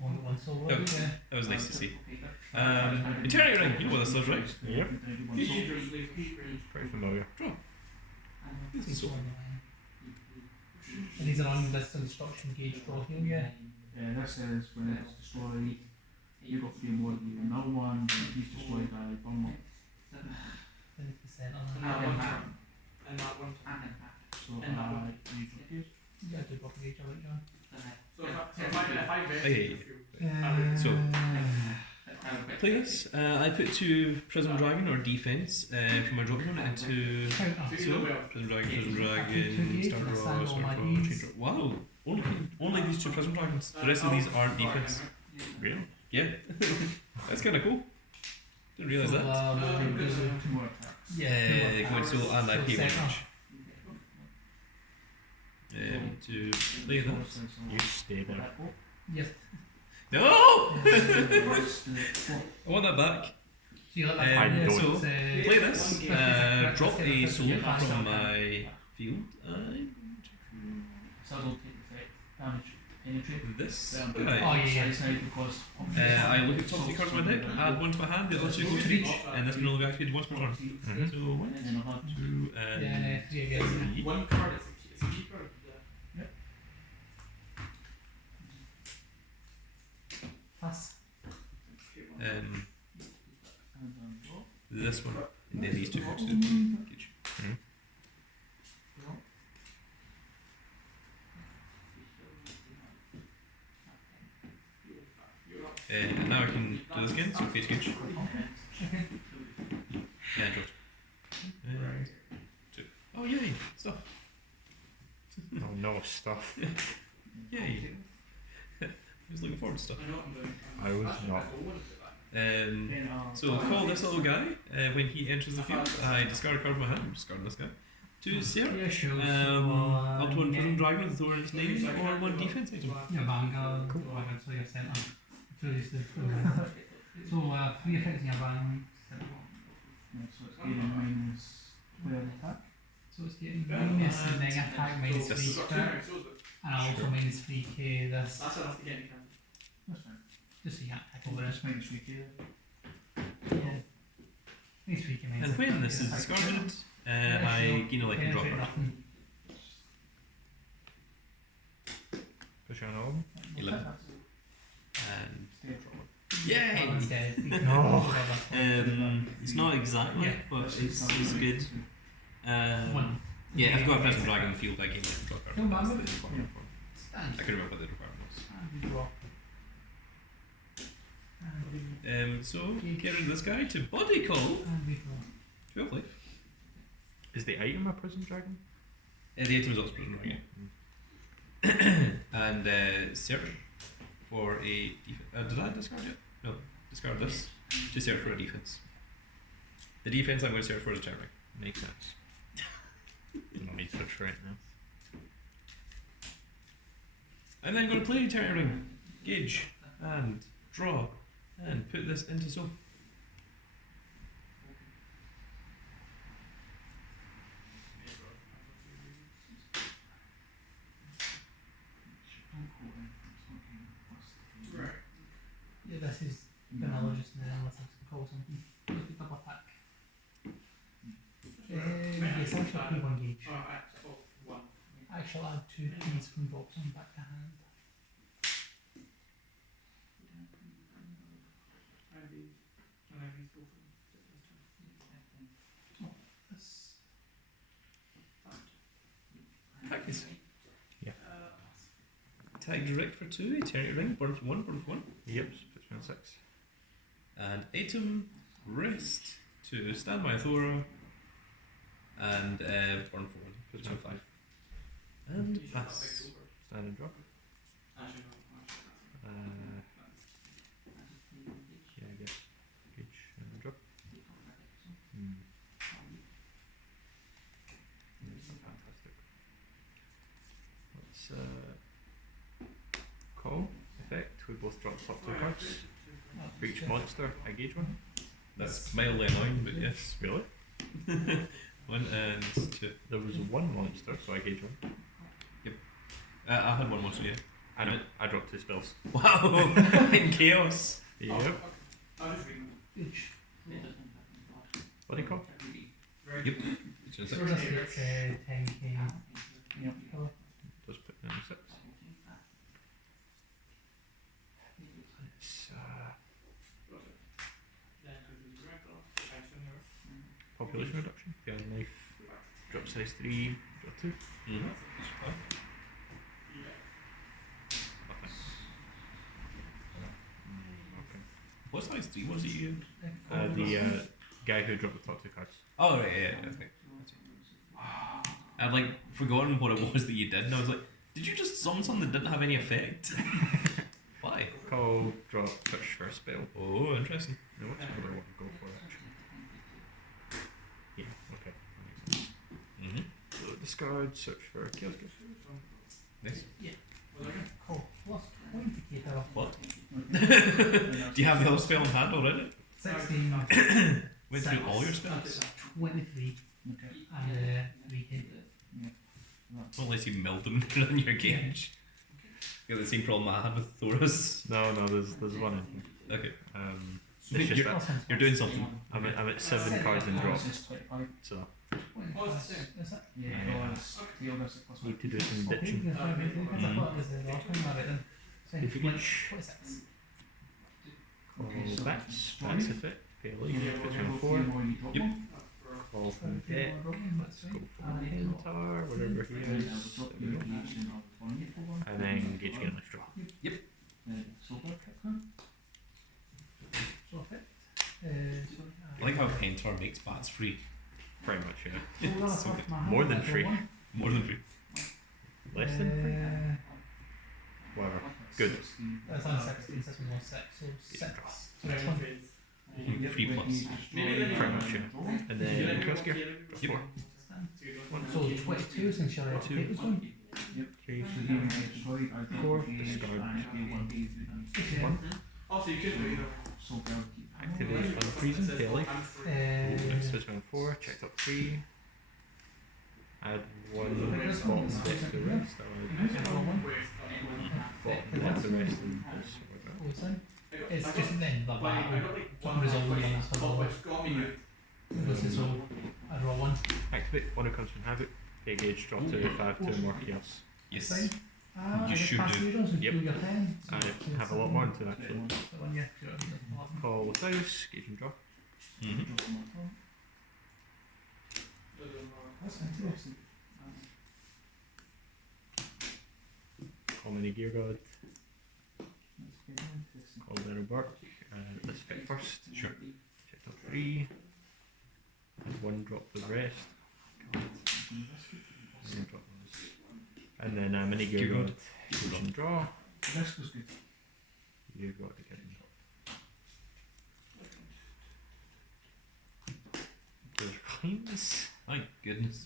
one solo. Oh. Yeah. That was nice to see. Eternity Ring, you know what this does, right? Yep. Usually, Pretty familiar. This is so. And these are on this instruction gauge draw here, yeah. This says when it's destroyed, you got 3 more than you. Another one, when he's destroyed by Bumble. 20% on and that. that one time. And that one time. So And that one. you confused? You gotta do proper gauge, I like John. So if I bet Hey. So, play this. I put 2 Prism Dragon or Defense from my drop zone into Prism Dragon, Star Draw, Chain Draw. Wow, only these 2 Prism Dragons. The rest of these aren't defense. Really? Yeah, that's kind of cool. Didn't realise that. 2 more attacks. Yeah. Going so and I pay 1 Centre. each. To play this. You stay there. Yes. No! I want that back. So you like Um, that? Yeah, so, it's, Play this. Drop a soul from my field. So it'll take effect, damage, penetrate. This. Oh, Right. yeah. Because I look at top 3 cards of my deck, add 1 to my hand, the other 2 go to each, and this can only be activated once per turn. Mhm. So 1, and then I'll have 2, and Yeah, yeah. 3. One card is a key card. Pass. This one, and then these 2 go to the cage. And now I can do this again, so face cage. Yeah, dropped. And 2. Oh, yay! Stuff. Oh no, stuff. Yay! I was looking forward to stuff. I know what I'm doing. I was not. I don't want to do that. So call this little guy. When he enters the field, I discard a card from my hand. I'm discarding this guy. To Sarah. Yeah, sure. Up to 1 Prism Dragon with Athora in its name, or 1 defense item. Yeah, Vanguard, Vanguard, so your centre. So these two. So 3 effects in your van. So it's gaining minus 12 attack. So it's getting minus and then attack minus Yes. 3 We've got 2 crit, next, so and also minus 3k this. that's enough to get me counted. That's fine. Just so you can't attack over Well, it. it's minus 3k. Yeah. Minus 3k minus. And when this is discarded, I gain a like and drop Penetrate card. nothing. Push on all. 11. And Stay. yay! One's dead. No. It's not exactly, but it's good. One. Yeah, if I've got a Prism Dragon in the field, I gain like and draw card. No, but I'm That's not- the requirement for it. Stand. I couldn't remember what the requirement was. And we draw. And So get rid of this guy to body call. we draw. 12 life. Is the item a Prism Dragon? The item is also Prism Dragon. And search for a defense. Did I discard it? No, discard this to search for a defense. The defense I'm going to search for is a Terror. Makes sense. No need to search right now. I'm then going to play Terror Ring, gauge, and draw, and put this into soul. Right. Yeah, this is vanilla just now, unless I can call something. Look at double attack. Yes, actually P1 gauge. One. Actually add 2 keys from drop zone back to hand. Attack direct for 2, Eternity Ring, burn for 1, burn for 1. Yep, puts me on 6. And item, rest to stand by Athora. And burn for 1, puts me on 5. And pass. Stand and drop. Yeah, I guess. Gauge and drop. Fantastic. Let's call effect. We both drop top 2 cards. For each monster, I gauge 1. That's mildly annoying, but yes. Really? 1 and 2. There was 1 monster, so I gauge 1. I had 1 monster, yeah. And I dropped 2 spells. Wow! In chaos! Yep. Each. What do you call? Yep. It's just So we're just at 10k. Yep. Power. Just put in 6. It's population reduction. If you have a knife, drop size 3, drop 2. Mm-hmm. Nothing. Okay. What's size 3? What is it you? The guy who dropped the top 2 cards. Oh, right, yeah, okay. I'd like forgotten what it was that you did, and I was like, did you just summon something that didn't have any effect? Why? Call, drop, push for a spell. Oh, interesting. No, what's what I want to go for actually? Yeah, okay. That makes sense. Mm-hmm. So discard, search for chaos gift. Nice. Cool. Plus 20k power. What? Do you have the other spell in hand already? 16. Went through all your spells? 23. Okay. And 3k. Well, unless you milled them in your cage. You got the same problem I had with Thoros. No, there's one in here. Okay. It's just that You're doing something. I'm at 7 cards in drop, so Is that? Yeah, need to do some Okay, ditching. yeah, because I thought it was the last one, alright then. So, If you can sh- 26. Call that's effect. Pay a life, puts me on 4. Yep. Call So, from if you deck. want to roll, that's Let's go fine. for Mentor, whatever he is. There we go. And then gauge gain life draw. So, effect. I like how Pentor makes bats free. Pretty much, yeah. So, we'll So have good. my hand, More than that's free. one. More than free. Less than 3? Whatever. Good. That's on 16, so we want 6. So, 6. So, next one. 3 plus. Pretty much, yeah. And then chaos gear. Drop 4. So, 22 since you're Two. take this one. 3, 4. Discard. 1. Activate on Prism. Pay a life. Switch me on 4. Check top 3. Add 1 bottom deck to the rest. Bottom deck to the rest and just whatever. It's just then the battle. One resolve one after the other. This is all. I draw 1. Activate 1 who comes from Havoc. Pay gauge, drop to 5 to more chaos. Yes. Fine. You should do. Yep. Do your 10. And have a lot more into actually. The one, yeah. Sure. Call with dice, gauge and draw. Mm-hmm. That's interesting. Call mini gear god. Call Letter Bark. Let's fit first. Sure. Check top 3. And 1 drop the rest. And drop those. And then mini gear Gear god. god. Gauge and draw. This was good. Gear god again. Those coins. My goodness.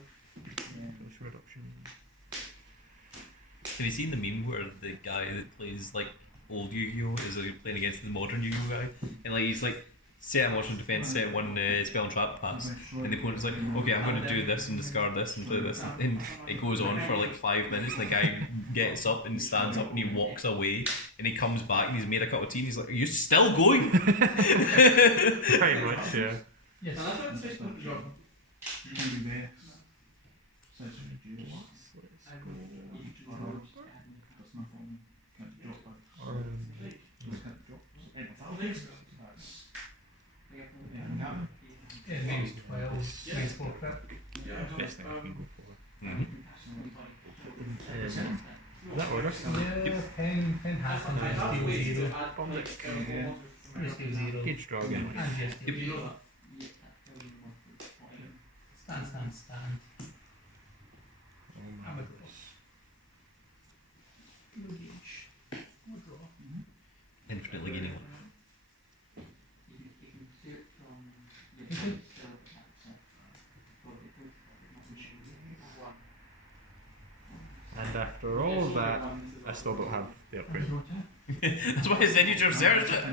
Population reduction. Have you seen the meme where the guy that plays like old Yu-Gi-Oh is like playing against the modern Yu-Gi-Oh guy, and like he's like set one defense, set 1 spell and trap pass, and the opponent's like, okay, I'm going to do this and discard this and play this, and it goes on for like 5 minutes. And the guy gets up and stands up and he walks away, and he comes back and he's made a cup of tea and he's like, are you still going? Pretty much, yeah. Yes. Yeah, maybe. main score crit. Best thing I can go for. Mhm. Is that order? Yeah, 10 half and just deal 0. Just deal 0. Gauge draw again. And just deal Yep. 0. Stand. I'm a draw. No gauge. No draw. Infinitely gaining life. And after all of that, I still don't have the upgrade. That's why I said you should have searched it.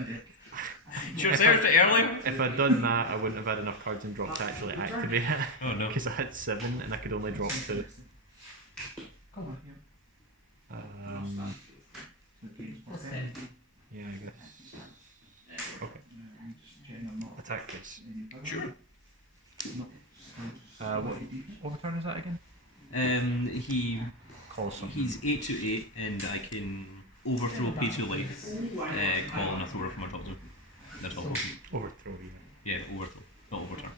You should have searched it earlier. If I'd done that, I wouldn't have had enough cards in drop to actually activate it. Oh no. Because I had 7 and I could only drop 2. Come on, What's 10? Yeah, I guess. Okay. Attack this. Sure. What turn is that again? Call something. He's 8 to 8, and I can overthrow pay 2 life, call an Athora from my top zone. That's all. Overthrow, yeah. Yeah, overthrow, not overturn.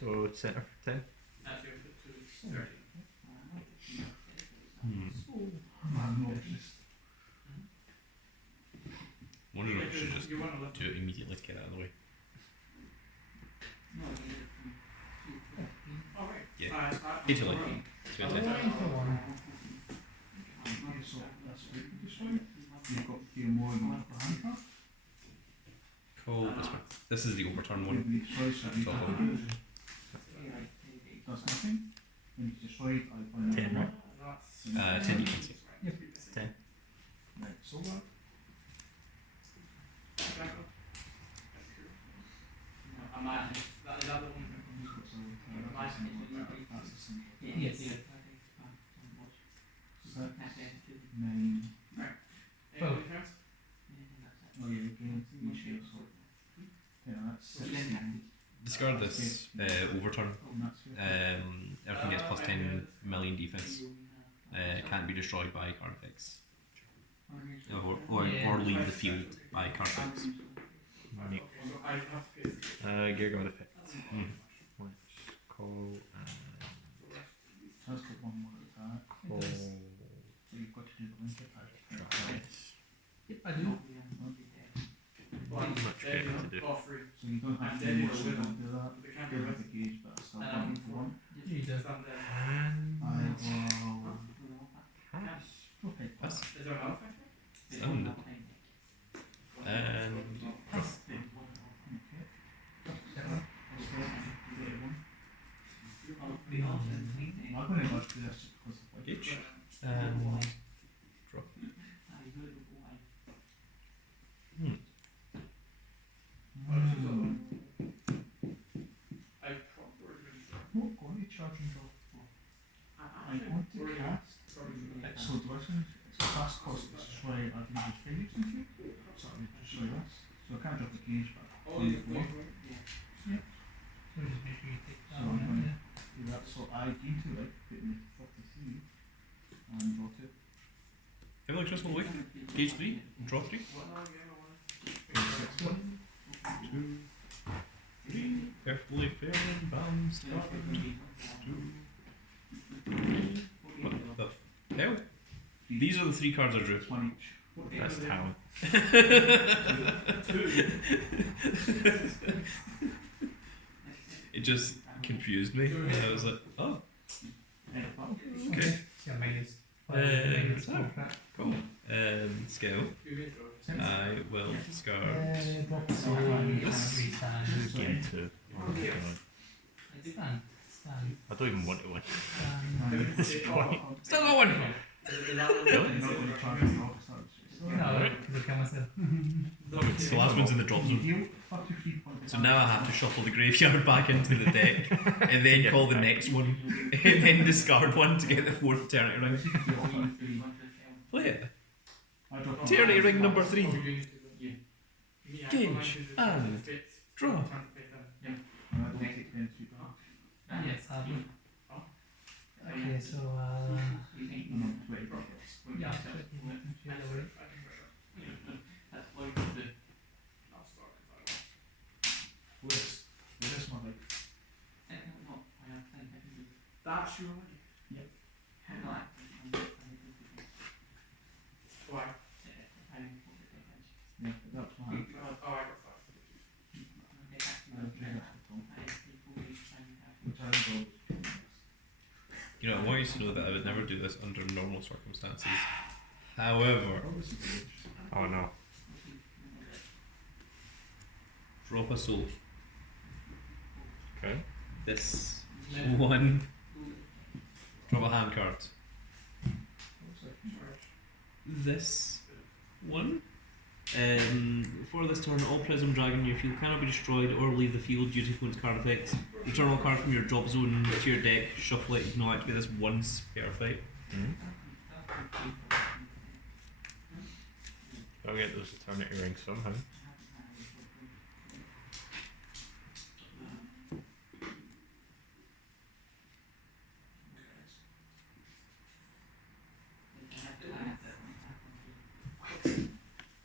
So center 10. Wonder if I should just do it immediately, get out of the way. Yeah, 8 to life. So it's You've got a few more you want to hand. cool, this one. This is the overturn one. Top of it. Does nothing. When you destroy it, I 10, right? 10 defense. 10. Right, so what? Yes. 9. 12. Oh yeah, again, you share so. Yeah, that's 16. Discard this overturn. And that's good. Everything gets plus 10 million defense. Can't be destroyed by card effects. Or leave the field by card effects. Neat. Gear guard effect. Let's call and Has got one more attack. call. So you've got to do the link attack. Yep, I do. Much better to do. So you don't have to do much to do that. Do with the gauge, but I still want it for one. You do. And I will. pass. Okay, Pass. Sound. And I'm not going to rush through this because of like. gauge. Drop. What going to charge and draw for? I want to cast. So the version it's a fast cost to destroy. I can use Phoenix in you. So I will destroy this. So I can't drop the gauge, but So just make sure you take that So one I'm out, do that. So I gain 2 life, put me 33, and draw 2. Heavily Crystal Awakening. Gauge 3. Draw 3. 6 1. 2, 3. Carefully fair and balanced. 2. What the hell? These are the 3 cards I drew. 1 each. That's talent. It just confused me. I was like, oh, okay. It's your minus. So, cool. Scale. I will discard. Drop the soul. This. Game 2. Oh my god. Stand. I don't even want to win. Stand. At this point. Still got one! You're not going to charge the rock, so No, because I kill myself. The last one's in the drop you zone. deal 33 points. So now I have to shuffle the graveyard back into the deck, and then call the next one, and then discard one to get the 4th eternity ring. Play it. Eternity ring number 3. Gauge and draw. Yes, sadly. Okay, so yeah, 20 away. Where's my life? pass you away? Yep. Why? Yeah, that's my hand. Oh, I got that. Which I got. You know, I want you to know that I would never do this under normal circumstances. However, Oh no. drop a soul. Okay. This one. Drop a hand card. This one. For this turn, all Prism Dragon in your field cannot be destroyed or leave the field due to opponent's card effects. Return all cards from your drop zone to your deck, shuffle it, you can only activate this once per fight. I'll get those eternity rings somehow.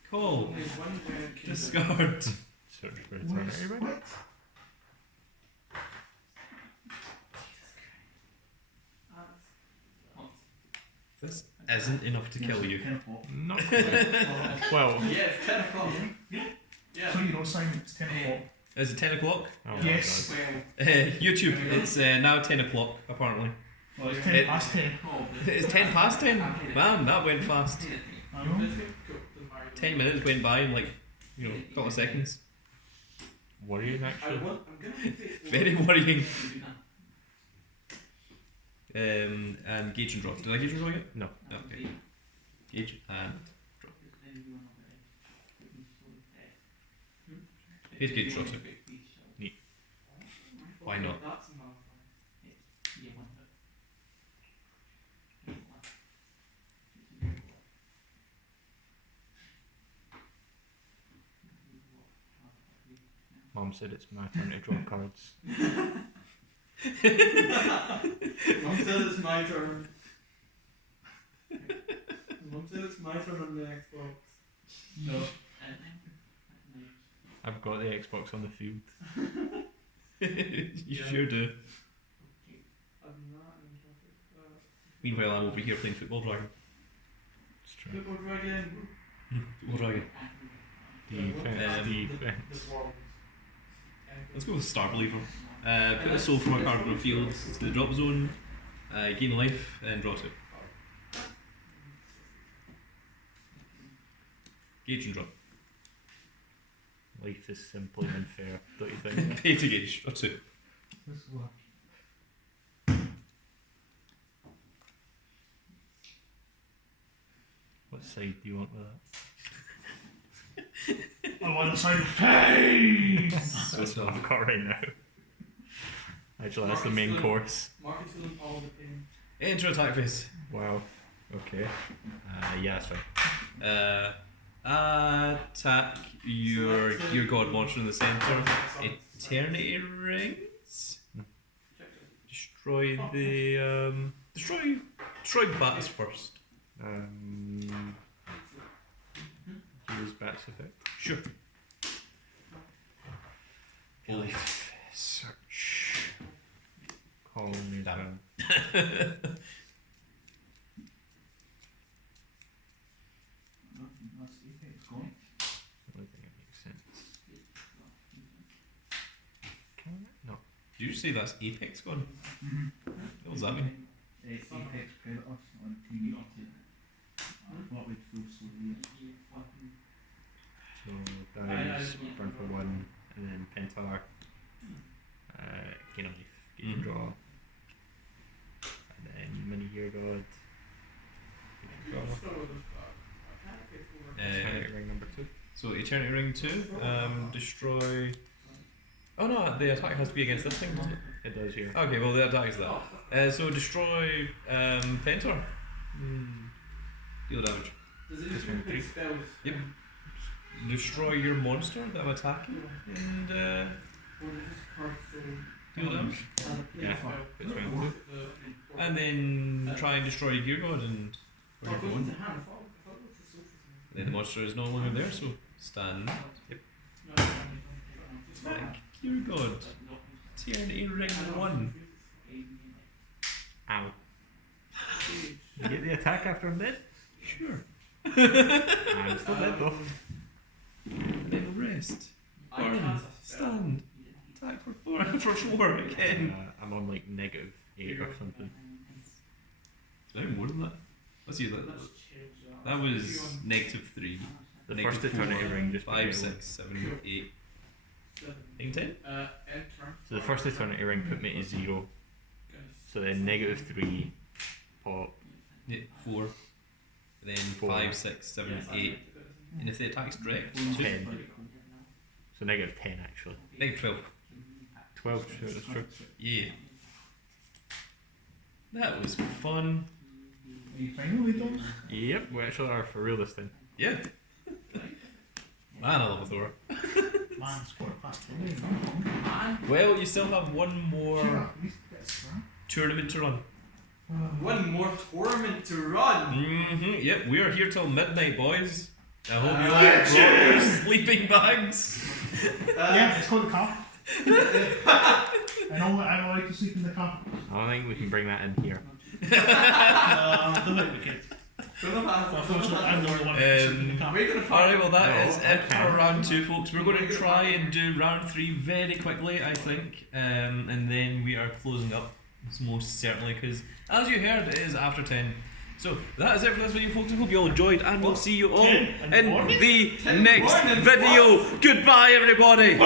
Call. Discard. Search for eternity ring. This isn't enough to kill you. 10 o'clock. Not quite. Well, Yeah, it's 10 o'clock. Yeah. So you know, Simon, it's 10 o'clock. Is it 10 o'clock? oh my Yes. God. YouTube, it's now 10 o'clock, apparently. Well, it's 10 It- past 10. It's 10 past 10. Man, that went fast. I know. 10 minutes went by in like, you know, a couple of seconds. Worrying I actually. want, I'm gonna take Very worrying. And gauge and draw. Did I gauge and draw yet? No. Okay. Gauge and draw. Here's gauge draw too. Why not? That's enough. Mom said it's my turn to draw cards. Mum said it's my turn. Mum said it's my turn on the Xbox. No. I've got the Xbox on the field. You sure do. I'm not interested. Meanwhile, I'm over here playing Football Dragon. It's true. Football Dragon. Football Dragon. Defense, defense. The world. Let's go with Star Believer. Put a soul from a card on the field to the drop zone, gain life, and draw two. Gauge and draw. Life is simply unfair, don't you think? Pay to gauge, draw two. This is what. What side do you want with that? I want the side of pain! That's what I've got right now. Actually, that's the main course. Marcus feeling all the pain. Enter attack phase. Wow. Okay. Yeah, that's fine. Attack your Gear God monster in the center. Eternity Rings. Destroy the destroy Bats first. Use Bat's effect. Sure. Life search. Call me down. That's Apex gone. I don't think it makes sense. Can I? No. Did you say that's Apex gone? Mm-hmm. What does that mean? Apex Predators on TV. What would feel so weird. So dies, burn for one, and then Pentar. Gain a life, gain a draw. And then mini Gear God. Draw. Eternity ring number 2. So Eternity Ring 2, destroy. Oh no, the attack has to be against this thing, doesn't it? It does here. Okay, well the attack is that. So destroy Pentar. Deal damage. Does it This just one, pick 3. spells? Yep. Destroy your monster that I'm attacking and Or does it just cards so deal damage. Yeah, this one. And then try and destroy your Gear God and Oh, it goes into hand. I thought it was the sofa. then the monster is no longer there, so stand. Yep. Attack Gear God. Eternity Ring 1. Ow. You get the attack after I'm dead? Sure. I'm still dead though. And then rest. Burn. Stand. Attack for 4 again. I'm on like -8 or something. It's maybe more than that. Let's see. That was -3. The Negative first eternity 4, ring just 5, put me 6, 7, 8, 9, 10. So the first eternity ring put me to 0. So then -3 pop. Yeah, 4. Then 4. 5, 6, 7, 8. And if the attack's direct, 10. So -10 actually. -12. 12, sure, that's true. Yeah. That was fun. Are you finally done? Yep, we actually are for real this time. Yeah. Man, I love Athora. Man, it's 10:15. Well, you still have one Sure, more at least get a scram. tournament to run. One more tournament to run. Yep, we are here till midnight, boys. I hope you all brought your sleeping bags. Yeah, it's called the car. I like to sleep in the car. I don't think we can bring that in here. The night we can. Unfortunately, I'm the only one who can sleep in the car. Alright, well that No, is it for round 2, folks. We're going to try and do round 3 very quickly, I think. And then we are closing up, most certainly, because as you heard, it is after 10. So that is it for this video, folks. I hope you all enjoyed, and we'll see you all in the next video. Goodbye, everybody.